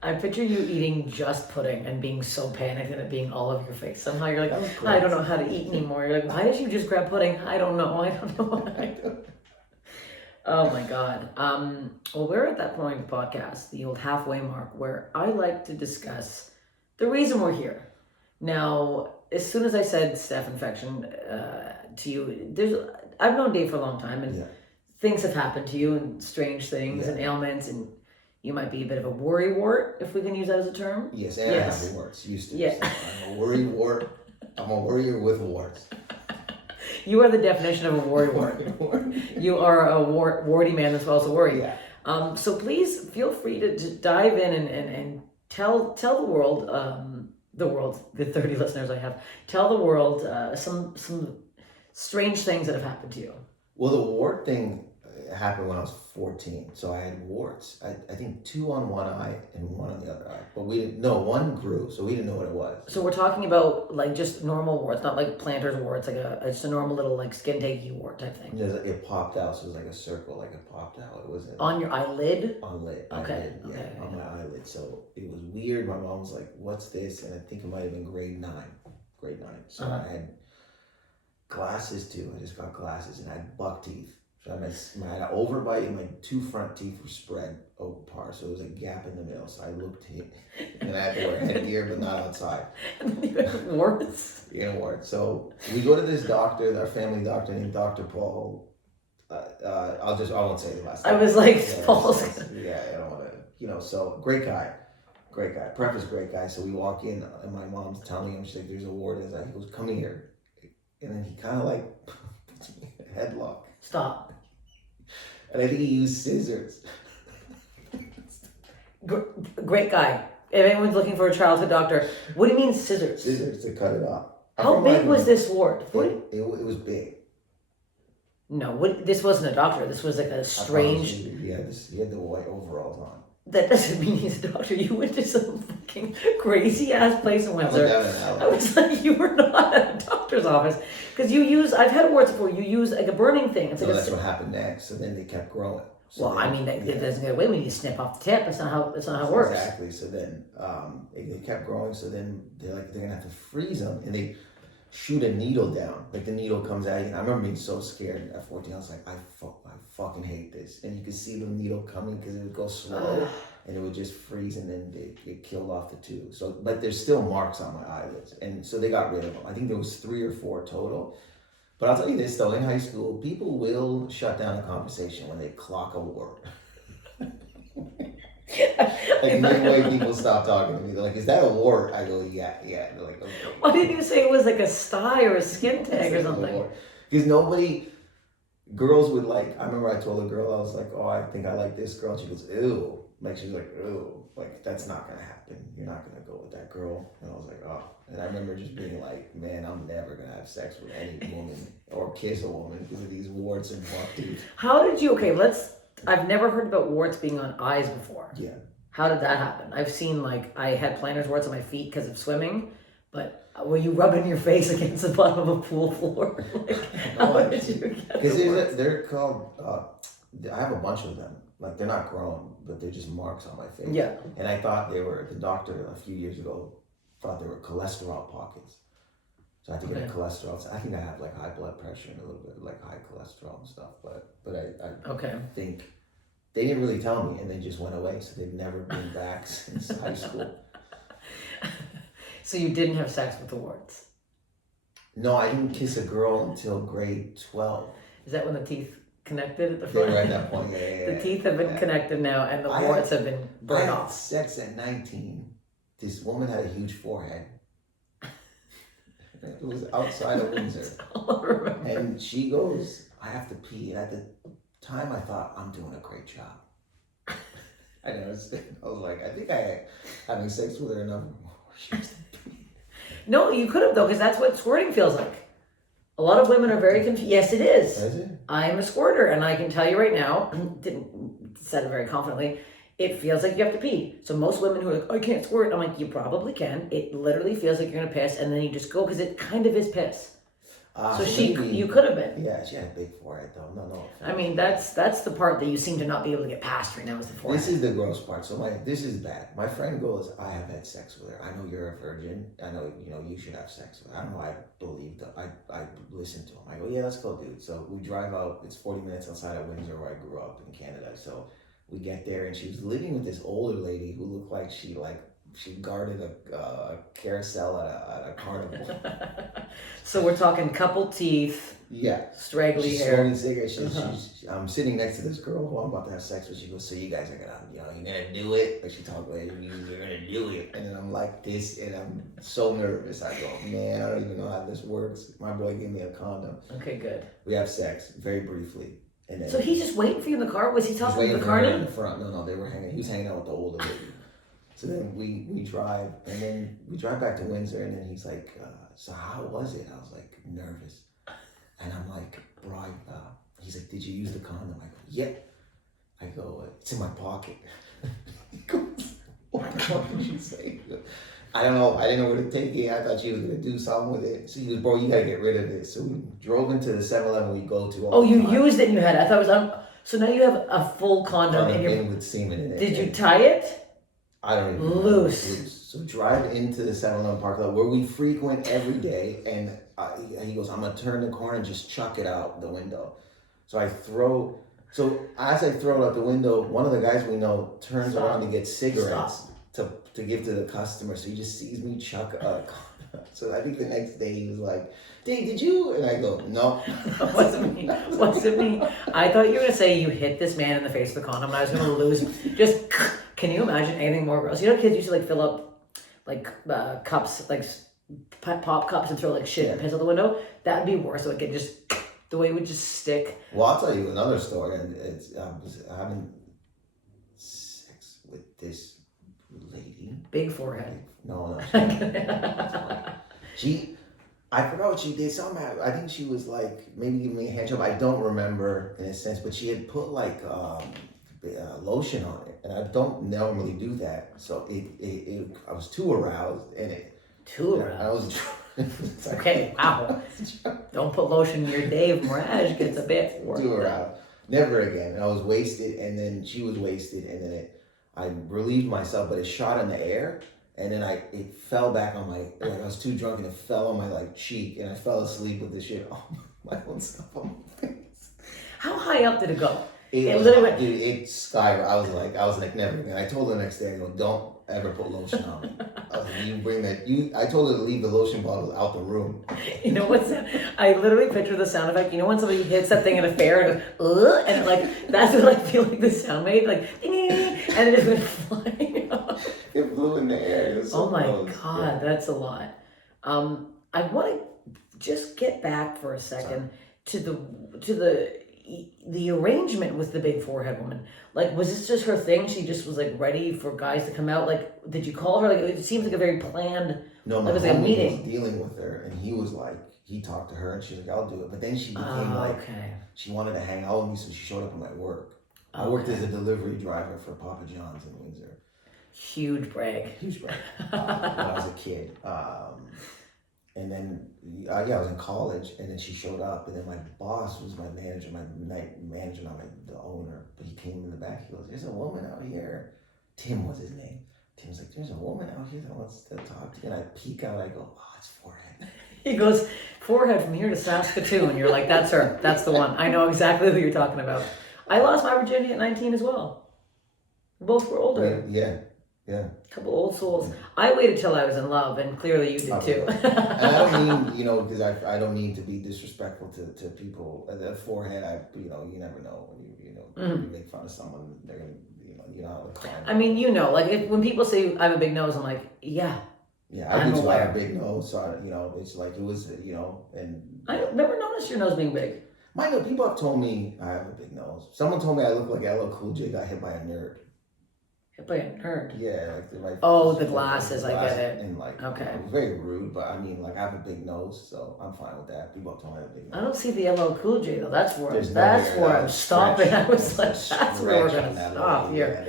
I picture you eating just pudding and being so panicked and it being all over your face. Somehow you're like, I don't know how to eat anymore. You're like, why did you just grab pudding? I don't know. Oh my God. Well, we're at that point in the podcast, the old halfway mark, where I like to discuss the reason we're here. Now, as soon as I said Steph Infection to you, I've known Dave for a long time, and things have happened to you, and strange things and ailments, and you might be a bit of a worry wart, if we can use that as a term. Yes, and I have warts. Used to. Yeah. So I'm a worry wart. I'm a worrier with warts. You are the definition of a worry wart. You are a warty man that's also worried. Yeah. So please feel free to dive in and tell the world, the 30 listeners I have, tell the world some strange things that have happened to you. Well, the wart thing happened when I was 14. So I had warts. I think 2 on one eye and 1 on the other eye. But one grew, so we didn't know what it was. So we're talking about like just normal warts, not like planter's warts, like it's a normal little like skin takey wart type thing. It popped out, so it was like a circle, like it popped out. It wasn't on your eyelid. Okay. On my eyelid. So it was weird. My mom was like, "What's this?" And I think it might have been grade 9. So I had glasses too. I just got glasses, and I had buck teeth. So I had an overbite and my 2 front teeth were spread apart. So there was a gap in the middle. So I looked hit. And I had to wear headgear, but not outside. Warts? Yeah, warts. So we go to this doctor, our family doctor named Dr. Paul. I won't say the last name. I was like, Paul's. Yeah, I don't want to, so great guy. Preface great guy. So we walk in and my mom's telling him, she's like, there's a wart. He goes, come here. And then he kind of like puts me in a headlock. Stop. And I think he used scissors. Great guy. If anyone's looking for a childhood doctor, what do you mean scissors? Scissors to cut it off. How big was this wart? It was big. No, this wasn't a doctor. This was like a strange. He had the white overalls on. That doesn't mean he's a doctor. You went to some fucking crazy ass place in Windsor. I was like, you were not at a doctor's office because I've had warts before. You use like a burning thing. It's like that's what happened next. So then they kept growing. So it doesn't get away when you snip off the tip. That's not how it works. Exactly. So then they kept growing. So then they're gonna have to freeze them, and they shoot a needle down. Like the needle comes out, and I remember being so scared at 14. I was like, I fucking hate this. And you could see the needle coming because it would go slow, and it would just freeze, and then it killed off the 2. So, but there's still marks on my eyelids, and so they got rid of them. I think there was 3 or 4 total. But I'll tell you this though, in high school, people will shut down a conversation when they clock a wart. Like midway, people stop talking to me. They're like, "Is that a wart?" I go, "Yeah." They're like, "Okay." Why didn't you say it was like a sty or a skin tag or something? Because girls would like. I remember I told a girl, I was like, "Oh, I think I like this girl." And she goes, "Ew." Like she was like, "Ew." Like that's not gonna happen. You're not gonna go with that girl. And I was like, "Oh." And I remember just being like, "Man, I'm never gonna have sex with any woman or kiss a woman because of these warts and buck teeth." How did you? Okay, I've never heard about warts being on eyes before. Yeah. How did that happen? I've seen I had plantar's warts on my feet because of swimming, but were you rubbing your face against the bottom of a pool floor? How did you get because they're called, I have a bunch of them. Like they're not grown, but they're just marks on my face. Yeah. And I thought the doctor a few years ago thought they were cholesterol pockets. So So I have to get a cholesterol. So I think I have like high blood pressure and a little bit like high cholesterol and stuff. But I think they didn't really tell me, and they just went away. So they've never been back since high school. So you didn't have sex with the warts? No, I didn't kiss a girl until grade 12. Is that when the teeth connected at the front? They were at that point. Yeah. The teeth have been connected now, and the warts have been burned off. I had sex at 19. This woman had a huge forehead. It was outside of Windsor. And she goes, I have to pee. And at the time, I thought, I'm doing a great job. I was like, I think having sex with her enough. No, you could have, though, because that's what squirting feels like. A lot of women are very confused. Yes, it is. Is it? I'm a squirter, and I can tell you right now, didn't said it very confidently, it feels like you have to pee. So most women who are like, I can't squirt, I'm like, you probably can. It literally feels like you're going to piss, and then you just go, because it kind of is piss. So you could have been. Yeah, she had a big forehead, though. No. I mean, that's the part that you seem to not be able to get past right now is the forehead. This is the gross part. So this is bad. My friend goes, I have had sex with her. I know you're a virgin. I know, you should have sex with her. I don't know. I believed I listened to him. I go, yeah, let's go, dude. So we drive out. It's 40 minutes outside of Windsor, where I grew up in Canada. So we get there, and she was living with this older lady who looked like she guarded a carousel at a carnival. So we're talking couple teeth. Yeah. Straggly hair. Smoking cigarettes. I'm sitting next to this girl who I'm about to have sex with. She goes, so you guys are gonna, you're gonna do it? Like she talked like, you're gonna do it. And then I'm like this, and I'm so nervous. I go, man, I don't even know how this works. My boy gave me a condom. Okay, good. We have sex very briefly. And then so he's just waiting for you in the car? Was he talking to the car? In the front. No, they were hanging. He was hanging out with the older lady. So then we drive, and then we drive back to Windsor, and then he's like, so how was it? I was like, nervous. And I'm like, bro, he's like, did you use the condom? I go, yeah. I go, it's in my pocket. He goes, what the fuck did you say? I don't know. I didn't know where to take it. I thought she was going to do something with it. So he goes, bro, you got to get rid of this. So we drove into the 7-Eleven we go to. Oh, you used it and you had it. I thought it was, so now you have a full condom in your... with semen in it. Did you tie it? I don't even know. Loose. So drive into the 7-Eleven parking lot where we frequent every day, and he goes, I'm going to turn the corner and just chuck it out the window. So as I throw it out the window, one of the guys we know turns around to get cigarettes to give to the customer. So he just sees me chuck a condom. So I think the next day he was like, Dave, did you? And I go, no. Wasn't me. I thought you were going to say you hit this man in the face with a condom and I was going to lose. Just, can you imagine anything more gross? Kids used to fill up cups, pop cups and throw shit and piss out the window? That'd be worse. So it could just, the way it would just stick. Well, I'll tell you another story. And it's having sex with this lady. Big forehead. No. I forgot what she did. I think she was maybe giving me a hand job. I don't remember in a sense, but she had put lotion on it, and I don't normally do that. So I was too aroused, and I was. Okay, wow. Don't put lotion in your Dave Merheje. Gets a bit too aroused. Never again. And I was wasted, and then she was wasted, and then I relieved myself, but it shot in the air. And then it fell back on I was too drunk and it fell on my cheek, and I fell asleep with the shit on my own stuff on my face. How high up did it go? It literally went. Dude, it skyrocketed. I was like, never again. I told her the next day, I go, don't ever put lotion on me. I was like, you bring that. I told her to leave the lotion bottles out the room. You know what's that? I literally picture the sound effect. You know when somebody hits that thing at a fair and it goes, and that's what I feel like the sound made, and it just went flying off. It flew in the air. It was so close. God, that's a lot. I want to just get back for a second to the arrangement with the big forehead woman. Was this just her thing? She just was ready for guys to come out. Did you call her? It seems like a very planned. No, my homie was dealing with her, and he was he talked to her, and she's like, I'll do it. But then she became she wanted to hang out with me, so she showed up at my work. I worked as a delivery driver for Papa John's in Windsor. Huge brag. When I was a kid. And then, I was in college, and then she showed up, and then my boss was my manager, not the owner, but he came in the back, he goes, there's a woman out here. Tim was his name. Tim's like, there's a woman out here that wants to talk to you. And I peek out, I go, oh, it's forehead. He goes, forehead from here to Saskatoon. You're like, that's her. That's the one. I know exactly who you're talking about. I lost my virginity at 19 as well. Both were older. Yeah. Couple old souls. I waited till I was in love, and clearly you did too. And I don't mean, because I don't mean to be disrespectful to people. The forehead, you never know when you make fun of someone, they're gonna, how they climb. I mean, like when people say I have a big nose, I'm like, yeah. Yeah, I do have a big nose, so it's like it was, and I never noticed your nose being big. People have told me I have a big nose. Someone told me I look like LL Cool J got hit by a nerd. By a nerd. Yeah, the glasses, I get it. And okay. It was very rude, but I mean, I have a big nose, so I'm fine with that. People have told me I have a big nose. I don't see the LL Cool J though. That's where I'm stopping. I was like, that's where we're gonna stop here.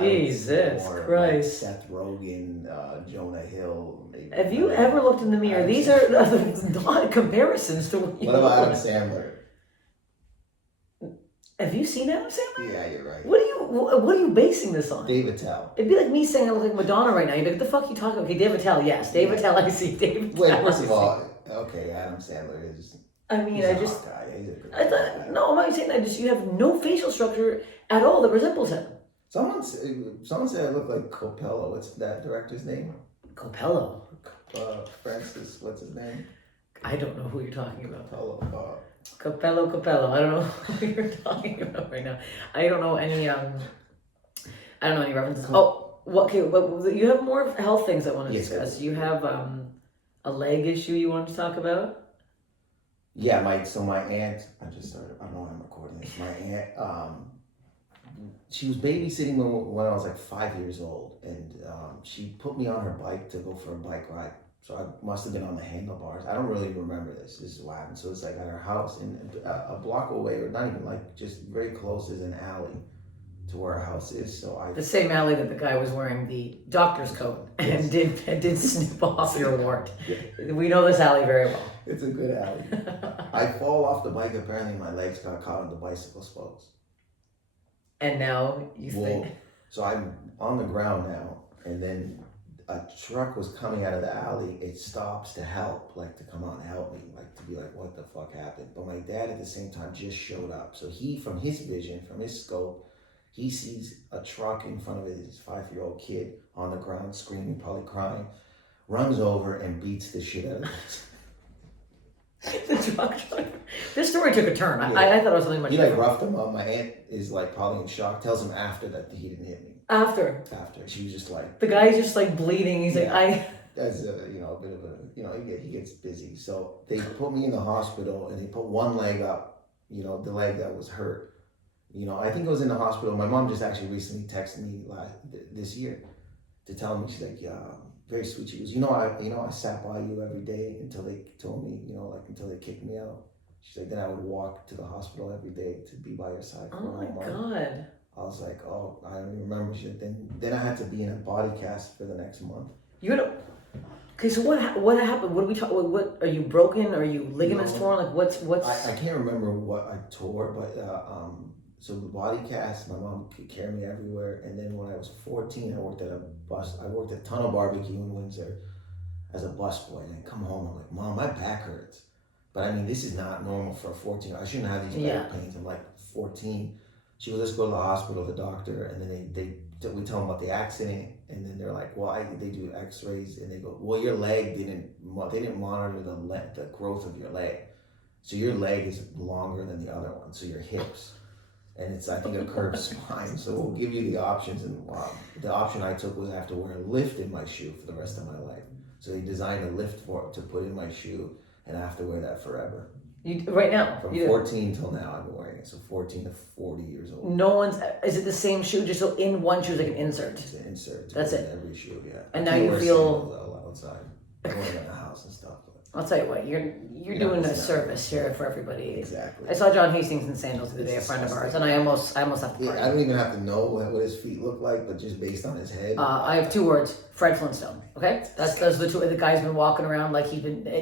Jesus Christ. Seth Rogen, Jonah Hill. Have you ever looked in the mirror? These are not comparisons to what you. What about Adam Sandler? Have you seen Adam Sandler? Yeah, you're right. What are you basing this on? Dave Attell. It'd be like me saying I look like Madonna right now. You'd be like, what the fuck are you talking about? Okay, Dave Attell, yes. Dave Attell, I see. Dave Attell. Wait, first of all, okay, Adam Sandler is... he's a a hot guy. He's a good guy. No, I'm not saying that. Just you have no facial structure at all that resembles him. Someone said I look like Copello. What's that director's name? Copello? Francis, what's his name? I don't know who you're talking about. Copello. Copello. I don't know who you're talking about right now. I don't know any references. Oh, okay. But you have more health things I want to discuss. You have a leg issue you want to talk about. Yeah, my aunt. I just started. I don't know why I'm recording this. My aunt. She was babysitting when I was like 5 years old, and she put me on her bike to go for a bike ride. So I must have been on the handlebars. I don't really remember this. This is what happened. So it's like at her house, and a block away, or not even just very close, is an alley to where our house is. So the same alley that the guy was wearing the doctor's coat and did snip off your wart. Yeah. We know this alley very well. It's a good alley. I fall off the bike. Apparently, my legs got caught on the bicycle spokes. And now you think. So I'm on the ground now, and then a truck was coming out of the alley. It stops to help, to come out and help me, to be like, what the fuck happened? But my dad at the same time just showed up. So he, from his vision, from his scope, he sees a truck in front of his 5-year-old kid on the ground, screaming, probably crying, runs over and beats the shit out of this. The truck. This story took a turn. Yeah. I thought it was something much different. He roughed him up. My aunt is probably in shock. Tells him after that he didn't hit me. After. She was just like. The guy's just bleeding. He's like, That's a bit of a, he gets busy. So they put me in the hospital, and they put one leg up, the leg that was hurt. I think it was in the hospital. My mom just actually recently texted me this year to tell me, she's like, yeah, very sweet. She goes, I sat by you every day until they told me, until they kicked me out. She's like, then I would walk to the hospital every day to be by your side. Oh my God. I was like, oh, I don't even remember. She said, then I had to be in a body cast for the next month. Okay, so what happened? What are we talking? What are you broken? Are you ligaments torn? What's? I can't remember what I tore, but so the body cast. My mom could carry me everywhere, and then when I was 14, I worked at Tunnel Barbecue in Windsor as a busboy, and I come home. I'm like, Mom, my back hurts, but I mean, this is not normal for a 14. I shouldn't have these back pains. I'm 14. She goes, let's go to the hospital, the doctor, and then we tell them about the accident, and then they're like, well, they do X-rays, and they go, well, your leg they didn't monitor the growth of your leg, so your leg is longer than the other one, so your hips, and it's I think a curved spine. So we'll give you the options, and the option I took was I have to wear a lift in my shoe for the rest of my life. So they designed a lift to put in my shoe, and I have to wear that forever. Right now? From 14 till now, I've been wearing it. So 14 to 40 years old. Is it the same shoe, just so in one shoe, like an insert? It's an insert. That's it? Every shoe, yeah. And now you feel... outside. I'm wearing it in the house and stuff. I'll tell you what, you're doing a service here for everybody. Exactly. I saw John Hastings in sandals the other day, a friend of ours, and I almost have to party. I don't even have to know what his feet look like, but just based on his head. I have 2 words: Fred Flintstone. Okay, that's the 2. The guy's been walking around like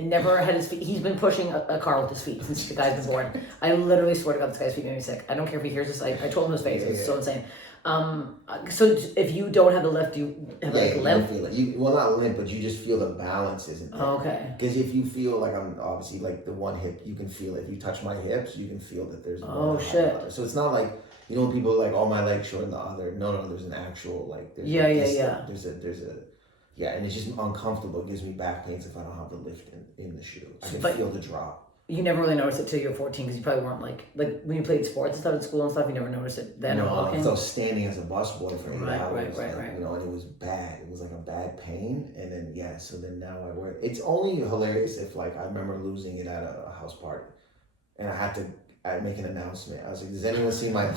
never had his feet. He's been pushing a car with his feet since the guy's been born. I literally swear to God, this guy's feet make me sick. I don't care if he hears this. I told him his face. It's so insane. So if you don't have the lift, you have like you limp? feel it. Well, not limp, but you just feel the balance isn't there. Okay. Because if you feel like I'm obviously like the one hip, you can feel it. If you touch my hips, you can feel that there's one high shit. other. So it's not like, you know, people are like, oh, my leg's short than the other. No, there's an actual like. There's There's a and it's just uncomfortable. It gives me back pains if I don't have the lift in the shoe. I can feel the drop. You never really noticed it till you were 14 because you probably weren't like when you played sports and stuff at school and stuff. You never noticed it then. No, because I was standing as a busboy for 8 hours. Right. You know, and it was bad. It was like a bad pain, and then so then now I wear it. It's only hilarious if like I remember losing it at a house party, and I make an announcement. I was like, "Does anyone see my?"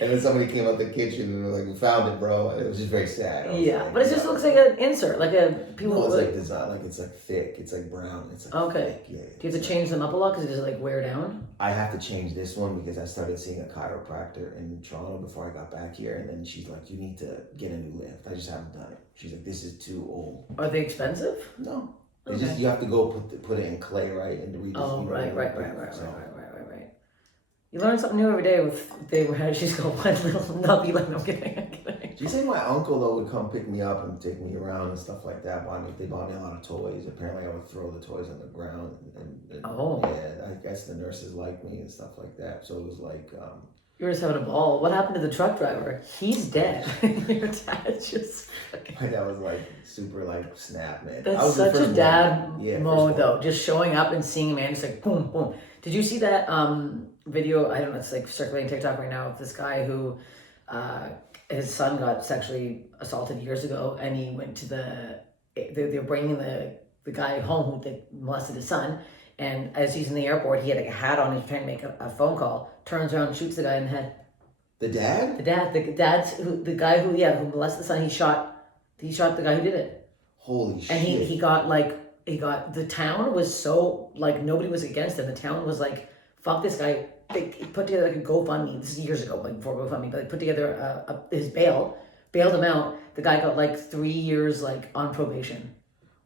And then somebody came out the kitchen and was like, "We found it, bro." And it was just very sad. But it just looks like an insert, like a people. No, it's like design, like it's like thick. It's like brown. It's like thick. Yeah. Do you have to change them up a lot because it just like wear down? I have to change this one because I started seeing a chiropractor in Toronto before I got back here, and then she's like, "You need to get a new lift." I just haven't done it. She's like, "This is too old." Are they expensive? No. It's just you have to go put it in clay, right, and read. Right. You learn something new every day with Dave Merheje. She's got one little nubby. Like, no, I'm kidding. She said my uncle though would come pick me up and take me around and stuff like that. They bought me a lot of toys. Apparently, I would throw the toys on the ground. And I guess the nurses liked me and stuff like that. So it was like. You were just having a ball. What happened to the truck driver? He's dead. Your dad just. My dad was like super like snap, man. That's such a dad mode though. Just showing up and seeing a man just like boom, boom. Did you see that video? I don't know. It's like circulating TikTok right now of this guy who his son got sexually assaulted years ago, and he went to they're bringing the guy home who molested his son, and as he's in the airport, he had like a hat on. He's trying to make a phone call. Turns around, and shoots the guy in the head. The dad? The guy who molested the son. He shot the guy who did it. Holy shit! And he got the town was so like nobody was against him. The town was like, fuck this guy. They put together like a GoFundMe. This is years ago, like before GoFundMe, but they put together his bailed him out. The guy got like 3 years like on probation.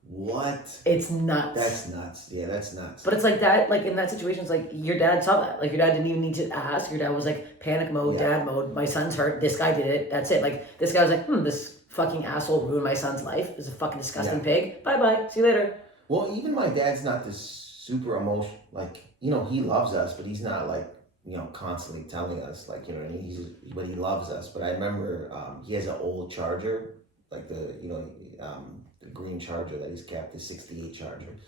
What? It's nuts. That's nuts. Yeah, that's nuts. But it's like that, like in that situation, it's like your dad saw that. Like your dad didn't even need to ask. Your dad was like panic mode, dad mode. My son's hurt. This guy did it. That's it. Like this guy was like, this fucking asshole ruined my son's life. This is a fucking disgusting pig. Bye. See you later. Well, even my dad's not this super emotional. Like, you know, he loves us, but he's not like, you know, constantly telling us, like, you know, but he loves us. But I remember he has an old Charger, like the green Charger that he's kept, the 68 Charger.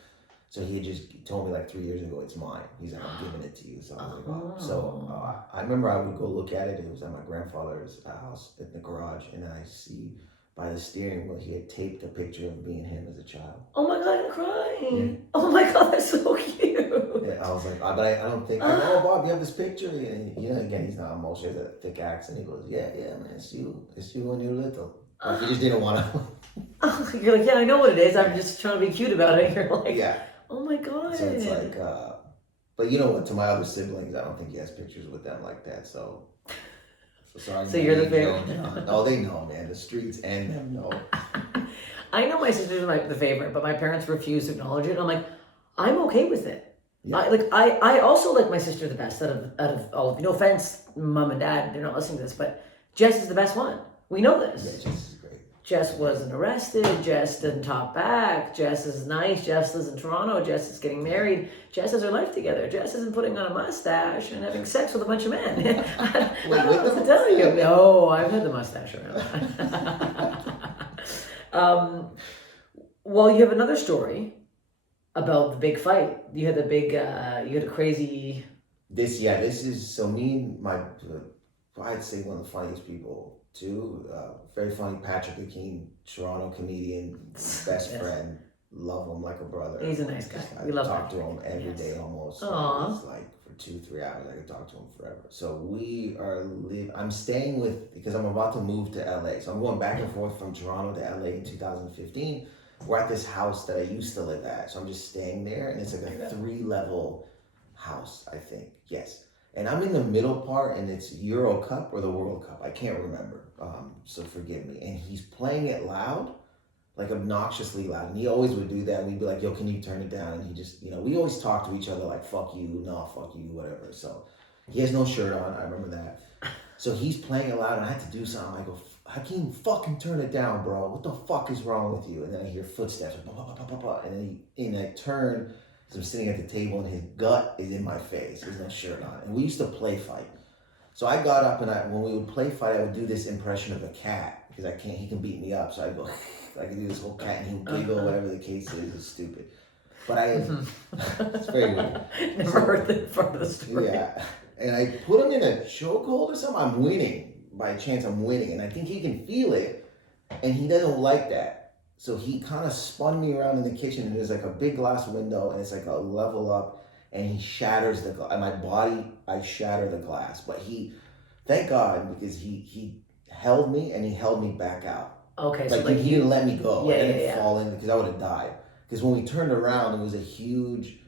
So he had just told me like 3 years ago, it's mine. He's like, I'm giving it to you. So I was like, oh. So I remember I would go look at it. It was at my grandfather's house in the garage. And then I see by the steering wheel, he had taped a picture of me and him as a child. Oh my God, I'm crying. Yeah. Oh my God, that's so cute. Yeah, I was like, but I don't think, I know, Bob, you have this picture? And, you know, again, he's not emotional. He has a thick accent. He goes, yeah, man, it's you when you're little. Like, he just didn't want to. You're like, yeah, I know what it is. I'm just trying to be cute about it. You're like, oh my God. So it's like, but you know what? To my other siblings, I don't think he has pictures with them like that. So sorry. So you're the favorite. Oh, they know, man. The streets and them know. I know my sister's the favorite, but my parents refuse to acknowledge it. And I'm like, I'm okay with it. Yeah. I also like my sister the best out of all of you. No offense, mom and dad, they're not listening to this, but Jess is the best one. We know this. Yeah, Jess is great. Jess wasn't arrested. Jess didn't talk back. Jess is nice. Jess lives in Toronto. Jess is getting married. Jess has her life together. Jess isn't putting on a mustache and having sex with a bunch of men. I don't know what to tell you. No, I've had the mustache around. Well, you have another story about the big fight. You had you had a crazy. This is so me and my. I'd say one of the funniest people. Too, very funny, Patrick Akeem, Toronto comedian, best friend, love him like a brother. He's a nice guy. We love talk to him every day almost. It's like for 2-3 hours, I could talk to him forever. So I'm staying because I'm about to move to LA. So I'm going back and forth from Toronto to LA in 2015. We're at this house that I used to live at. So I'm just staying there, and it's like a 3-level house, I think. Yes. And I'm in the middle part, and it's Euro Cup or the World Cup. I can't remember, so forgive me. And he's playing it loud, like obnoxiously loud. And he always would do that. And we'd be like, yo, can you turn it down? And he just, we always talk to each other like, fuck you, no, fuck you, whatever. So he has no shirt on. I remember that. So he's playing it loud, and I had to do something. I go, Hakeem, fucking turn it down, bro. What the fuck is wrong with you? And then I hear footsteps, like, bah, bah, bah, bah, bah, and then I turn, because I'm sitting at the table, and his gut is in my face. He has no shirt on. And we used to play fight. So I got up, and when we would play fight, I would do this impression of a cat, because he can beat me up. So I go, I can do this whole cat, and he would giggle, whatever the case is. It's stupid. But it's very weird. Never heard that part of the story. Yeah. And I put him in a chokehold or something. I'm winning. By chance, I'm winning. And I think he can feel it. And he doesn't like that. So he kind of spun me around in the kitchen. And there's like a big glass window. And it's like a level up. And he shatters the glass. My body, I shatter the glass. But thank God, because he held me and he held me back out. Okay. Like, so like he didn't let me go. Yeah, I didn't fall in because I would have died. Because when we turned around, it was a huge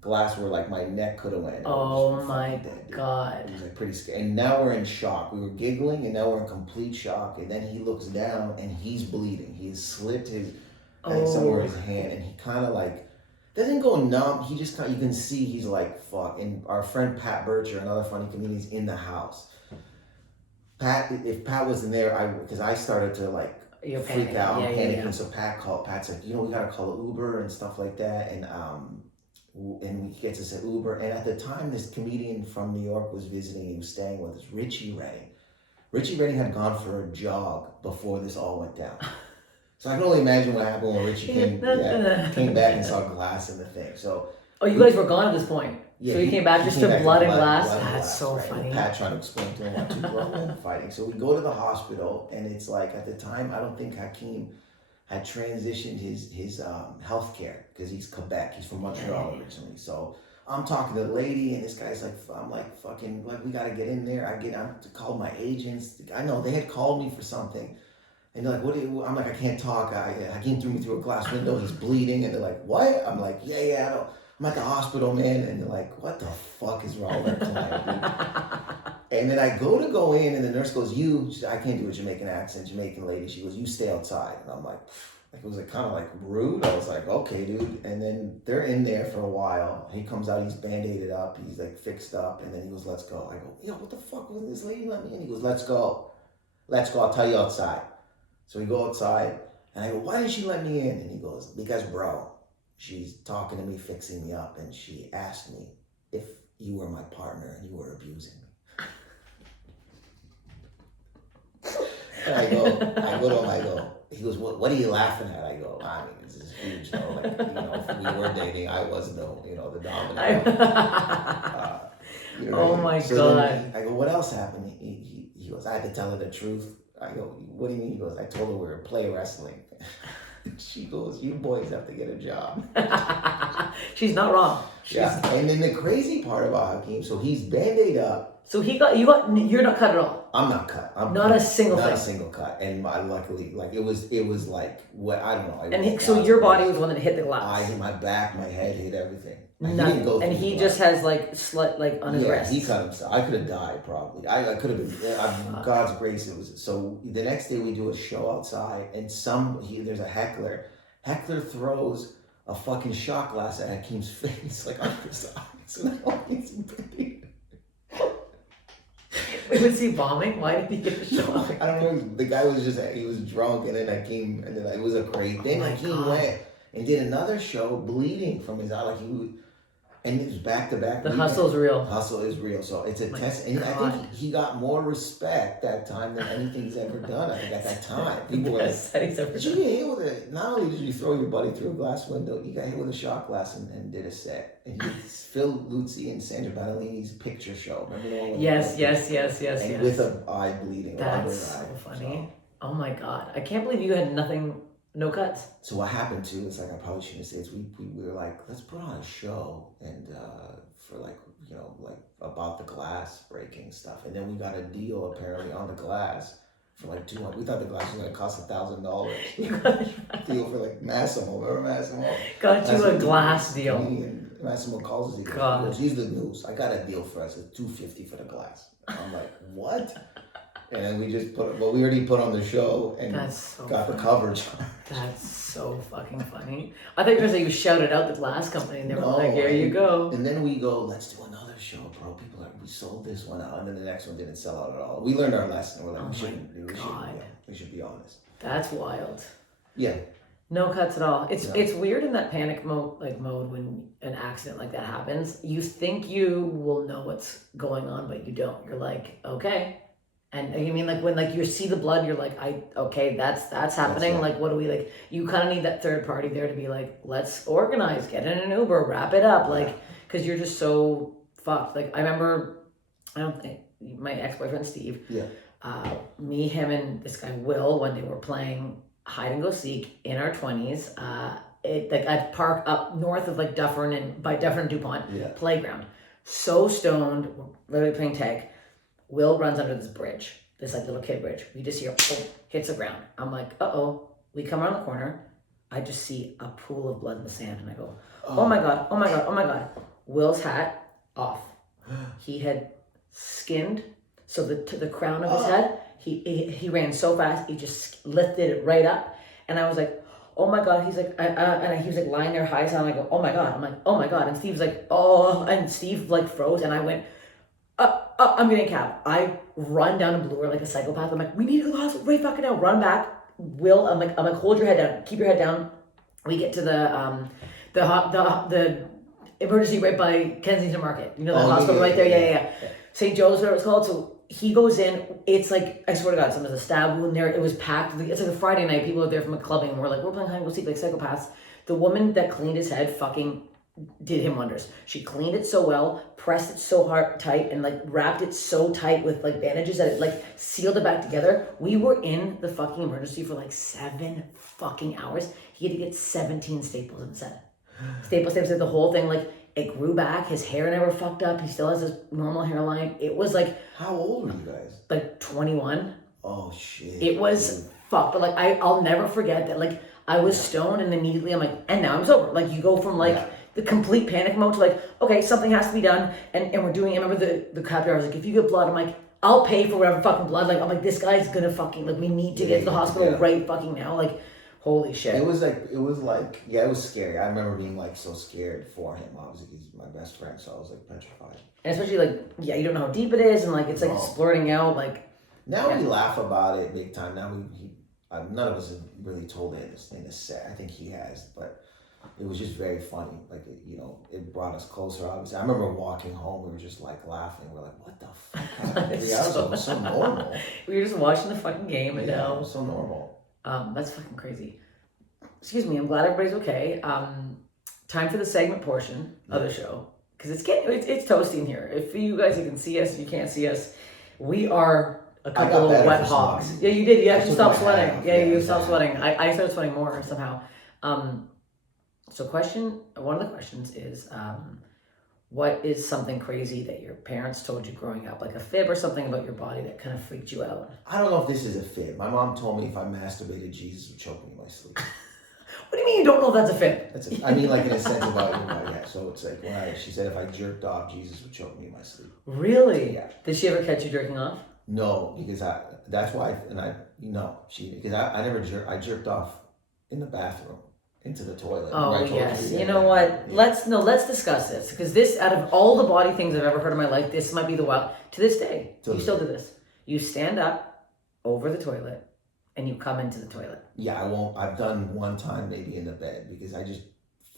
glass where like my neck could have went. Oh my God. It was like pretty scary. And now we're in shock. We were giggling and now we're in complete shock. And then he looks down and he's bleeding. He has slipped his somewhere in his hand, and he kind of like doesn't go numb. He just kind of, you can see he's like fuck. And our friend Pat Bircher, another funny comedian, is in the house. If Pat wasn't there, because I started to like freak out, panicking. So Pat's like, we gotta call an Uber and stuff like that. And we get to an Uber. And at the time, this comedian from New York was visiting. He was staying with us, Richie Redding. Richie Redding had gone for a jog before this all went down. So I can only imagine what happened when Richie came back and saw glass in the thing. So you guys were gone at this point. Yeah, so you came back just to blood and glass? Blood and That's glass, so right? funny. And Pat trying to explain to him why two grown men fighting. So we go to the hospital, and it's like, at the time, I don't think Hakeem had transitioned his health care, because he's Quebec. He's from Montreal originally. So I'm talking to the lady, and this guy's like, I'm like, fucking, like, we got to get in there. I called my agents. I know they had called me for something. And they're like, what do you, I'm like, I can't talk. Hakeem threw me through a glass window. He's bleeding. And they're like, what? I'm like, yeah, I know. I'm at the hospital, man. And they're like, what the fuck is wrong with tonight? And then I go in, and the nurse goes, I can't do a Jamaican accent, Jamaican lady. She goes, you stay outside. And I'm like it was like kind of like rude. I was like, okay, dude. And then they're in there for a while. He comes out, he's band-aided up, he's like fixed up. And then he goes, let's go. I go, yo, what the fuck wasn't this lady let me in? He goes, let's go, I'll tell you outside. So we go outside, and I go, why did she let me in? And he goes, because bro, she's talking to me, fixing me up, and she asked me if you were my partner and you were abusing me. And I go to him, I go, he goes, what are you laughing at? I go, I mean, this is huge, though. Like, if we were dating, I was the dominant. Oh my so God. I go, what else happened? He goes, I had to tell her the truth. I go, what do you mean? He goes, I told her we were play wrestling. She goes, you boys have to get a job. She's not wrong. And then the crazy part about Hakeem, so he's band-aid up. So you're not cut at all. I'm not cut. Not a single thing. Not a single cut. And I luckily, like, it was like, what, I don't know. So your body was the one that hit the glass. I hit my back, my head hit everything. He didn't go and he just has like slit like on his wrist. He cut himself. I could have died probably. I could have been. God's grace. It was so. The next day we do a show outside, and there's a heckler. Heckler throws a fucking shot glass at Hakeem's face, like on his eyes, and Was he bombing? Why did he get a shot? I don't know. The guy was he was drunk, and then Hakeem, and then it was a great. Then Hakeem went and did another show, bleeding from his eye, like and it was back to back. The hustle's real. Hustle is real. So it's a test. And I think he got more respect that time than anything he's ever done. I think at that time. People were like, did you get hit with it? Not only did you throw your buddy through a glass window, you got hit with a shot glass and did a set. And he Phil Luzzi and Sandra Battellini's picture show. Remember the one? Yes. And with an eye bleeding. That's so funny. Oh my God. I can't believe you had nothing. No cuts. So what happened too is like I probably shouldn't say it. We were like, let's put on a show and for like about the glass breaking stuff, and then we got a deal apparently on the glass for like $200. We thought the glass was gonna cost $1,000. Deal for like Massimo. Remember Massimo? Got you a glass deal. Massimo calls us. He goes, he's the news. I got a deal for us at $250 for the glass. I'm like, what? And then we just we already put on the show and That's so got funny. the coverage. That's so fucking funny. I thought you were going to say you shouted out the glass company and they were like, here you go. And then we go, let's do another show, bro. We sold this one out, and then the next one didn't sell out at all. We learned our lesson. We're like, we should be honest. That's wild. Yeah. No cuts at all. It's weird in that panic mode when an accident like that happens. You think you will know what's going on, but you don't. You're like, okay. And you mean like when like you see the blood, you're like, that's happening. Like, what do we like? You kind of need that third party there to be like, let's organize, get in an Uber, wrap it up, like, because you're just so fucked. Like I remember, my ex-boyfriend Steve. Yeah. Me, him, and this guy Will, when they were playing hide and go seek in our 20s, at park up north of like Dufferin and DuPont playground. So stoned, we're literally playing tag. Will runs under this bridge, this like little kid bridge. We just hear hits the ground. I'm like, uh-oh. We come around the corner. I just see a pool of blood in the sand, and I go, oh my god, oh my god, oh my god. Will's hat off. He had skinned, so to the crown of his head. He ran so fast, he just lifted it right up, and I was like, oh my god. He's like, and he was like lying there high, and I go, oh my god. I'm like, oh my god, and Steve's like, oh, and Steve like froze, and I went, I'm getting a cab. I run down to Bloor like a psychopath. I'm like, we need to go to the hospital right fucking now. Run back. Will, I'm like, hold your head down. Keep your head down. We get to the emergency right by Kensington Market. You know, the hospital right there. Yeah. St. Joe's, whatever it's called. So he goes in. It's like, I swear to God, there's a stab wound there. It was packed. It's like a Friday night. People are there from a clubbing. And we're playing hide and go seek like psychopaths. The woman that cleaned his head fucking did him wonders. She cleaned it so well, pressed it so hard tight, and like wrapped it so tight with like bandages that it like sealed it back together. We were in the fucking emergency for like 7 fucking hours. He had to get 17 staples in his head. Staples, the whole thing, like it grew back. His hair never fucked up. He still has his normal hairline. It was like, how old were you guys? Like 21. Oh shit. It was fucked. But like I'll never forget that. Like I was stoned, and immediately I'm like, and now I'm sober. Like you go from like the complete panic mode to like, okay, something has to be done, and we're doing it. I remember the cop driver was like, if you get blood, I'm like, I'll pay for whatever fucking blood. Like I'm like, this guy's gonna fucking like, we need to get to the hospital right fucking now. Like, holy shit. It was like, it was scary. I remember being like so scared for him. Obviously, he's my best friend, so I was like petrified. And especially like, you don't know how deep it is, and like it's like splurting out. Like now we laugh about it big time. Now none of us have really told it in a set. I think he has, but it was just very funny. Like, it brought us closer, obviously. I remember walking home, we were just like laughing. We're like, what the fuck happened? 3 hours ago? It was so normal. We were just watching the fucking game, and now. It was so normal. That's fucking crazy. Excuse me, I'm glad everybody's okay. Time for the segment portion of the show. Because it's toasty in here. If you guys can see us, if you can't see us, we are a couple of wet hogs. Yeah, you did. You actually stopped sweating. Yeah, you stopped sweating. I started sweating more somehow. So one of the questions is, what is something crazy that your parents told you growing up? Like a fib or something about your body that kind of freaked you out? I don't know if this is a fib. My mom told me if I masturbated, Jesus would choke me in my sleep. What do you mean you don't know if that's a fib? I mean, like in a sense about your body. Yeah. So it's like she said if I jerked off, Jesus would choke me in my sleep. Really? Yeah. Did she ever catch you jerking off? No, because I jerked off in the bathroom. Into the toilet. Oh yes. You know what? Yeah. Let's discuss this, because this, out of all the body things I've ever heard in my life, this might be the wild. To this day, you still do this. You stand up over the toilet and you come into the toilet. Yeah, I won't. I've done one time maybe in the bed, because I just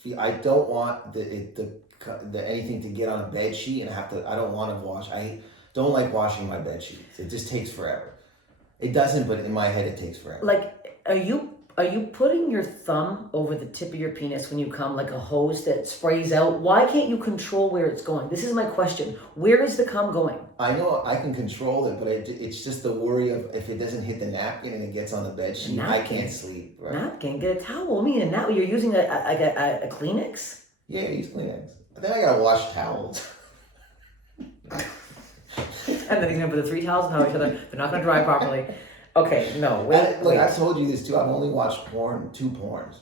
feel I don't want anything to get on a bed sheet and I don't want to wash. I don't like washing my bed sheets. It just takes forever. It doesn't, but in my head it takes forever. Like, are you putting your thumb over the tip of your penis when you come, like a hose that sprays out? Why can't you control where it's going? This is my question. Where is the cum going? I know I can control it, but it's just the worry of if it doesn't hit the napkin and it gets on the bed sheet, I can't sleep. Right? Napkin? Get a towel. I mean, now you're using a Kleenex? Yeah, I use Kleenex. But then I gotta wash towels. And then he's gonna put the 3 towels on each other. They're not gonna dry properly. Okay, no. Wait. I told you this too. I've only watched 2 porns.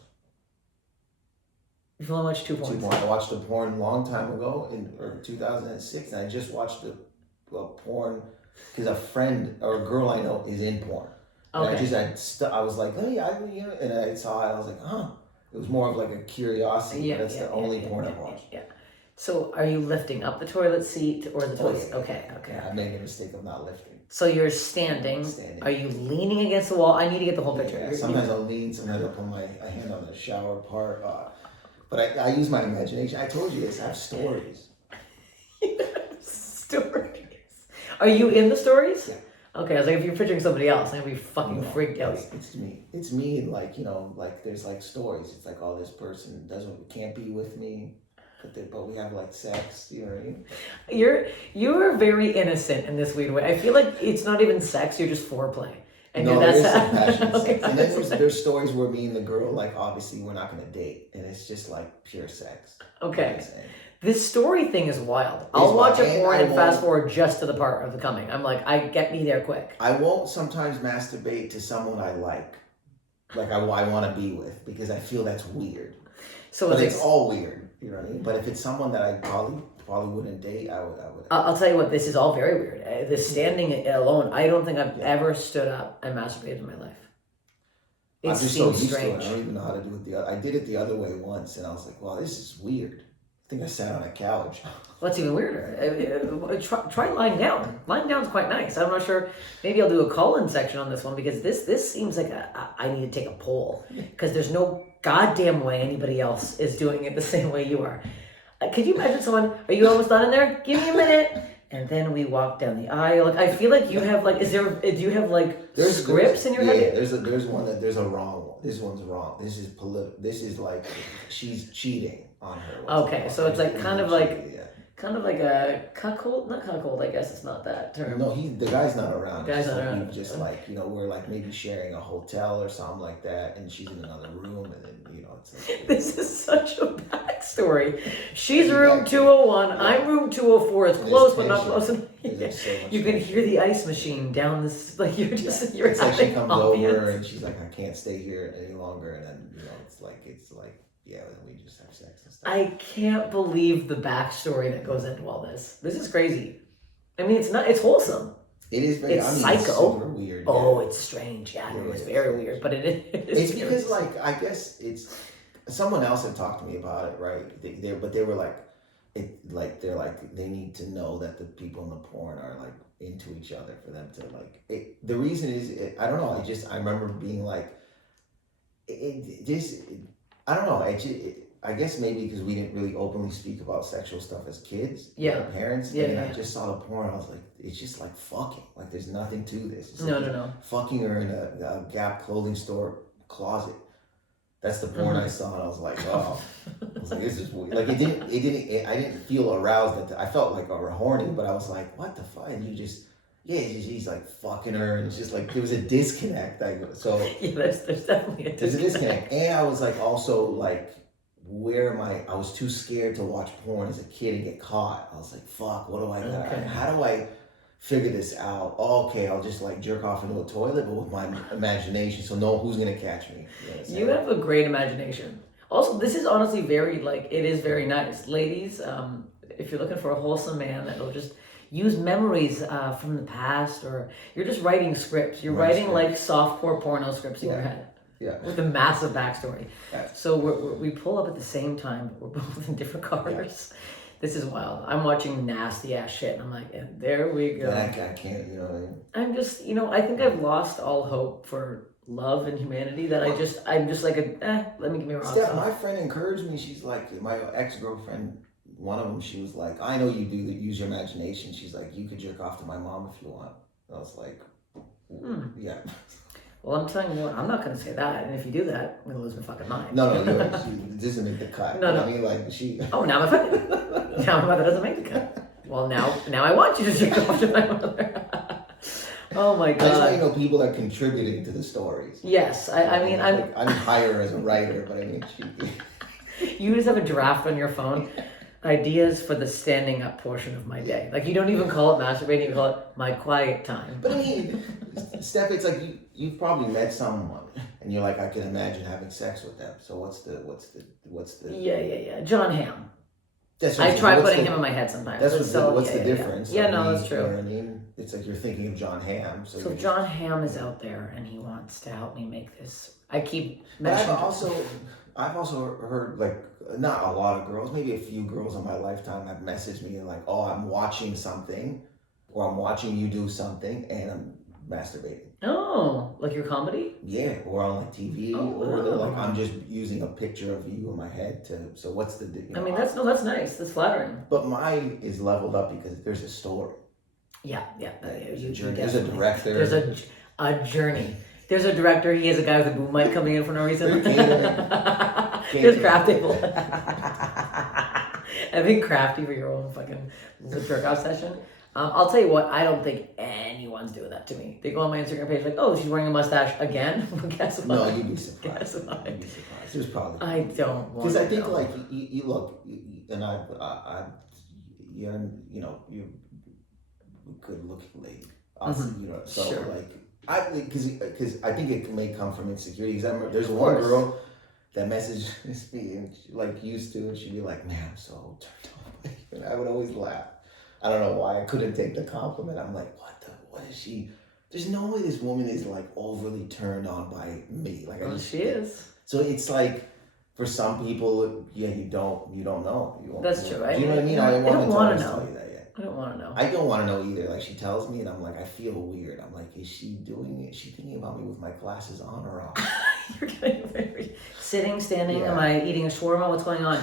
You've only watched 2 porns? 2 porn. I watched a porn a long time ago in 2006, and I just watched a porn because a friend or a girl I know is in porn. And Okay. I was like, oh yeah, and I saw it. I was like, huh. It was more of like a curiosity. Yeah, But that's yeah, the yeah, only yeah, porn yeah, I've yeah, watched. yeah. So are you lifting up the toilet seat or the Oh toilet? yeah, Okay, okay. yeah. I made the mistake of not lifting. So you're standing. Standing. Are you leaning against the wall? I need to get the whole picture. Yeah, sometimes I'll lean, sometimes I'll put my hand on the shower part. But I use my imagination. I told you this. I have stories. Stories. Are you in the stories? Yeah. Okay, I was like, if you're picturing somebody else, I'm gonna be fucking freaked out. It's me. It's me, and like like there's like stories. It's like, oh, this person can't be with me, but we have like sex. You know what I mean? You're very innocent in this weird way. I feel like it's not even sex; you're just foreplay. And No, that's there's some passionate okay. sex, and then there's stories where me and the girl, like, obviously we're not gonna date, and it's just like pure sex. Okay. This story thing is wild. I'll watch a porn and fast forward just to the part of the coming. I'm like, get me there quick. I won't sometimes masturbate to someone I like I want to be with, because I feel that's weird. So but it's all weird, you know what I mean? But if it's someone that I probably wouldn't date, I would. I'll tell you what, this is all very weird. The standing alone, I don't think I've ever stood up and masturbated in my life. It seems strange. I don't even know how to do it I did it the other way once, and I was like, wow, this is weird. I think I sat on a couch. Well, that's even weirder. Try lying down. Lying down is quite nice. I'm not sure. Maybe I'll do a call-in section on this one, because this seems like I need to take a poll, because there's no goddamn way anybody else is doing it the same way you are. Could you imagine someone? Are you almost done in there? Give me a minute. And then we walk down the aisle. Like, I feel like you have like, do you have like scripts in your head? Yeah, there's one that there's a wrong one. This one's wrong. This is This is like she's cheating on her. Okay, so it's like kind of like a cuckold, not cuckold. I guess it's not that term. No, the guy's not around. The guy's not around. He's just like, we're like maybe sharing a hotel or something like that, and she's in another room, and then it's like. This is such a backstory. She's room 201. I'm room 204. It's close, but not close enough. You can hear the ice machine down this. Like you're you're. It's like she comes over and she's like, I can't stay here any longer, and then it's like yeah, then we just have sex and stuff. I can't believe the backstory that goes into all this. This is crazy. I mean, it's not. It's wholesome. It is very. It's psycho. It's super weird. Oh, it's strange. Yeah, it's very weird, but it is. It's because I guess it's someone else had talked to me about it, right? They were like, they're like they need to know that the people in the porn are like into each other for them to like. The reason is I don't know. I remember being like, I don't know. I guess maybe because we didn't really openly speak about sexual stuff as kids. Yeah. Our parents. Yeah. And I just saw the porn. I was like, it's just like fucking. Like there's nothing to this. It's No. Fucking her in a Gap clothing store closet. That's the porn I saw, and I was like, oh. I was like, this is weird. Like I didn't feel aroused. I felt like horny, but I was like, what the fuck? And he's like fucking her, and it's just like there was a disconnect. Yeah, there's definitely a disconnect. There's a disconnect, and I was like also like, where am I? I was too scared to watch porn as a kid and get caught. I was like, fuck, what do I got? Okay. How do I figure this out? Oh, okay, I'll just like jerk off into a toilet, but with my imagination, so no, who's gonna catch me? You have a great imagination. Also, this is honestly it is very nice. Ladies, if you're looking for a wholesome man that'll just use memories from the past, or you're just writing scripts. You're writing like softcore porno scripts in your head. Yeah. With a massive backstory. Yeah. So we pull up at the same time, but we're both in different cars. Yeah. This is wild. I'm watching nasty ass shit, and I'm like, and there we go. I can't, you know what I mean? I'm just, I think I've lost all hope for love and humanity. That I'm just like let me give me a rock. Steph, my friend encouraged me. She's like, my ex-girlfriend, one of them, she was like, I know you do use your imagination. She's like, you could jerk off to my mom if you want. I was like, yeah. Well, I'm telling you what, I'm not going to say that. And if you do that, I'm going to lose my fucking mind. No, she doesn't make the cut. No. I mean, like, she... Oh, now my mother doesn't make the cut. Well, now I want you to jerk off to my mother. Oh, my God. I just want people that contributed to the stories. Yes. I mean, I didn't hire her as a writer, but I mean, You just have a draft on your phone. Ideas for the standing up portion of my day. Like, you don't even call it masturbating, you call it my quiet time. But I mean, Steph, it's like you've probably met someone and you're like, I can imagine having sex with them. So what's the Yeah. John Hamm. That's what I I'm try saying. putting him in my head sometimes. That's but still, what's the yeah. difference? Yeah, I no, mean, that's true. You know what I mean? It's like you're thinking of John Hamm. So if John Hamm is out there and he wants to help me make this, I keep mentioning. I've also heard like not a lot of girls, maybe a few girls in my lifetime have messaged me and like, oh, I'm watching something, or I'm watching you do something, and I'm masturbating. Oh, like your comedy? Yeah, or on like TV, or they're like, I'm just using a picture of you in my head to. So what's the? I mean, that's nice. That's flattering. But mine is leveled up because there's a story. Yeah. There's a journey. There's a director. There's a journey. There's a director. He has a guy with a boom mic coming in for no reason. There's craft table. I think crafty for your own fucking jerk off session. I'll tell you what, I don't think anyone's doing that to me. They go on my Instagram page like, oh, she's wearing a mustache again? Well, guess what? No, you'd be surprised. Guess what? You'd be surprised. There's probably. I don't want because I think like you look, and you're good looking lady. You know, so sure. like because I think it may come from insecurity. Because I remember there's one girl that messaged me and she, like used to, and she'd be like, "Man, I'm so turned on," and I would always laugh. I don't know why I couldn't take the compliment. I'm like, what is she? There's no way this woman is like overly turned on by me. Like, she is. So it's like, for some people, yeah, you don't know. That's true. Do you know what I mean? I don't want to tell you that yet. I don't want to know. I don't want to know either. Like, she tells me, and I'm like, I feel weird. I'm like, is she doing it? Is she thinking about me with my glasses on or off? You're getting very sitting, standing. Yeah. Am I eating a shawarma? What's going on?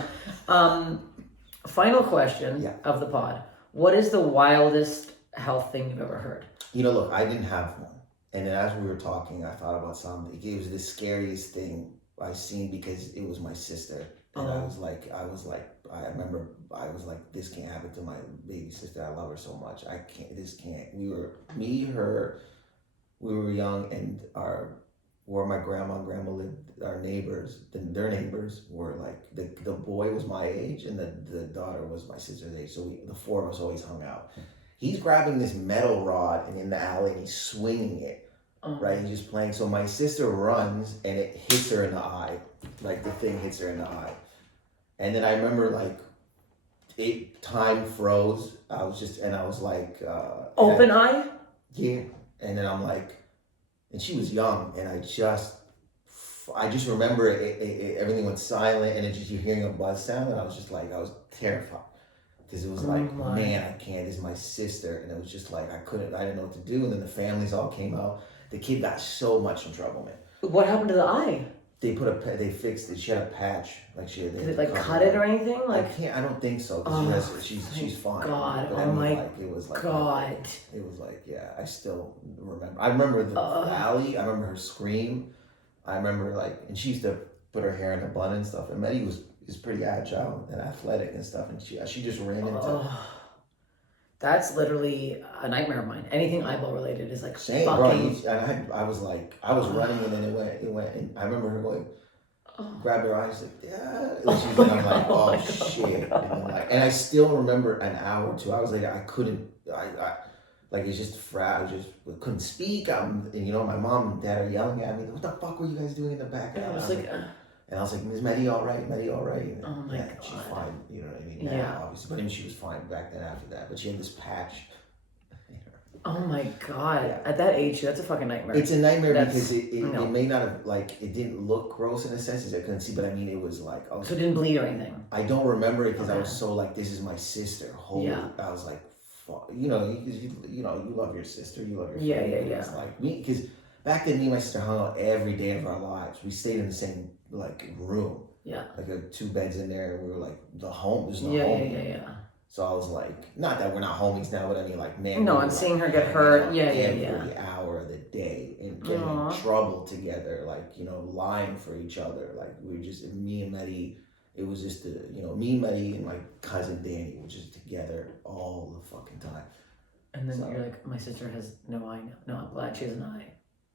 Final question of the pod. What is the wildest health thing you've ever heard? You know, look, I didn't have one. And then as we were talking, I thought about something. It was the scariest thing I seen because it was my sister. And I was like, I remember I was like, this can't happen to my baby sister. I love her so much. This can't. We were young, and where my grandma and grandma lived, our neighbors, their neighbors were like, the boy was my age and the daughter was my sister's age. So the four of us always hung out. He's grabbing this metal rod and in the alley and he's swinging it, right? He's just playing. So my sister runs and it hits her in the eye. Like the thing hits her in the eye. And then I remember like time froze. I was like, open eye? Yeah. And then I'm like, and she was young, and I just remember everything went silent, and then just you're hearing a buzz sound, and I was just like, I was terrified. Because it was man, I can't, this is my sister. And it was just like, I didn't know what to do. And then the families all came out. The kid got so much in trouble, man. What happened to the eye? They fixed it. She had a patch. Like did it like cut it or anything? Like I don't think so. Because she's fine. God, but it was like God. It was like, yeah, I still remember. I remember the alley. I remember her scream. I remember and she used to put her hair in a bun and stuff. And Maddie is pretty agile and athletic and stuff. And she just ran into. That's literally a nightmare of mine. Anything eyeball related is like same, fucking. Bro. And I was running, and then it went, and I remember her going, grabbed her eyes, like, yeah. And I'm like, oh shit. And I still remember an hour or 2 hours later, I couldn't, it's just I just couldn't speak. And my mom and dad are yelling at me, what the fuck were you guys doing in the back? And I was like, Miss Maddie, all right? And, oh my God. She's fine, you know what I mean? Now, obviously. But I mean, she was fine back then after that. But she had this patch. Oh my God. Yeah. At that age, that's a fucking nightmare. It's a nightmare because it may not have, it didn't look gross in a sense as I couldn't see, but I mean, it was like. So it didn't bleed or anything? I don't remember it because I was so this is my sister. Holy, I was like, fuck. You love your sister, you love your family. Yeah. It's like me, because back then, me and my sister hung out every day of our lives. We stayed in the same room. Yeah. Like 2 beds in there. We were like the home. There's no home. Yeah. So I was like, not that we're not homies now, but I mean, man. No, and seeing her get hurt. Every hour of the day and getting in trouble together, lying for each other. We were just, me and Maddie, it was just, me, Maddie, and my cousin Danny were just together all the fucking time. And then you're like, my sister has no eye now. No, I'm glad she has an eye.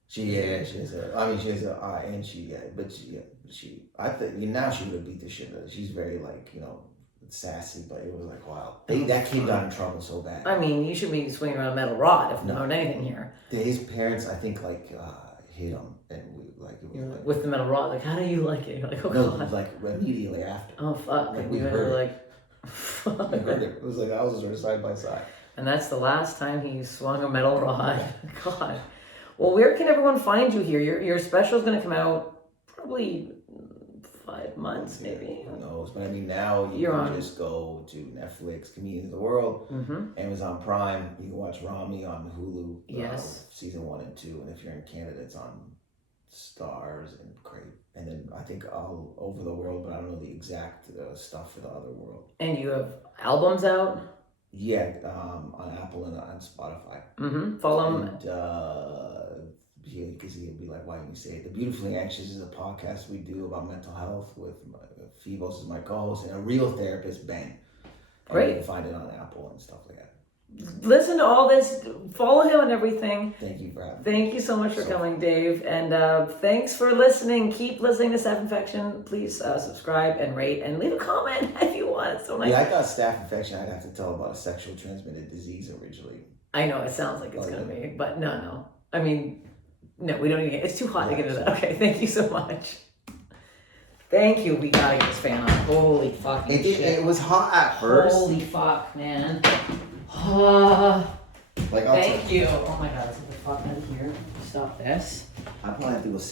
She has an eye, and I think now she would have beat the shit out of her. She's very sassy, but it was like, wow. That kid got in trouble so bad. I mean, you should be swinging around a metal rod if no anything here. His parents, I think, hit him, and with the metal rod. How do you like it? You're like, oh God. Immediately after. Oh fuck. We heard I heard it. It was like houses were side by side. And that's the last time he swung a metal rod. God. Well, where can everyone find you here? Your special is going to come out probably 5 months, maybe. Who knows? But I mean, now you can just go to Netflix, Comedians of the World, Amazon Prime. You can watch Ramy on Hulu. Yes. Season 1 and 2. And if you're in Canada, it's on Stars and Crave. And then I think all over the world, but I don't know the exact stuff for the other world. And you have albums out? Yeah, on Apple and on Spotify. Follow them. And because he'll be like, why didn't you say it? The Beautifully Anxious is a podcast we do about mental health with Phoebos is my co-host and a real therapist, Ben. Great. You can find it on Apple and stuff like that. Listen to all this. Follow him and everything. Thank you for having me. Thank you so much for coming, Dave. And thanks for listening. Keep listening to Steph Infection. Please subscribe and rate and leave a comment if you want. It's so nice. Yeah, I thought Staph infection, I'd have to tell about a sexual transmitted disease originally. I know, it sounds like it's going to be, but no. I mean, no, we don't need it. It's too hot to get into that. Okay, thank you so much. Thank you. We gotta get this fan on. Holy fucking shit. It was hot at first. Holy fuck, man. Like, thank you. Oh my god, let's get the fuck out of here. Stop this. I probably have to go sit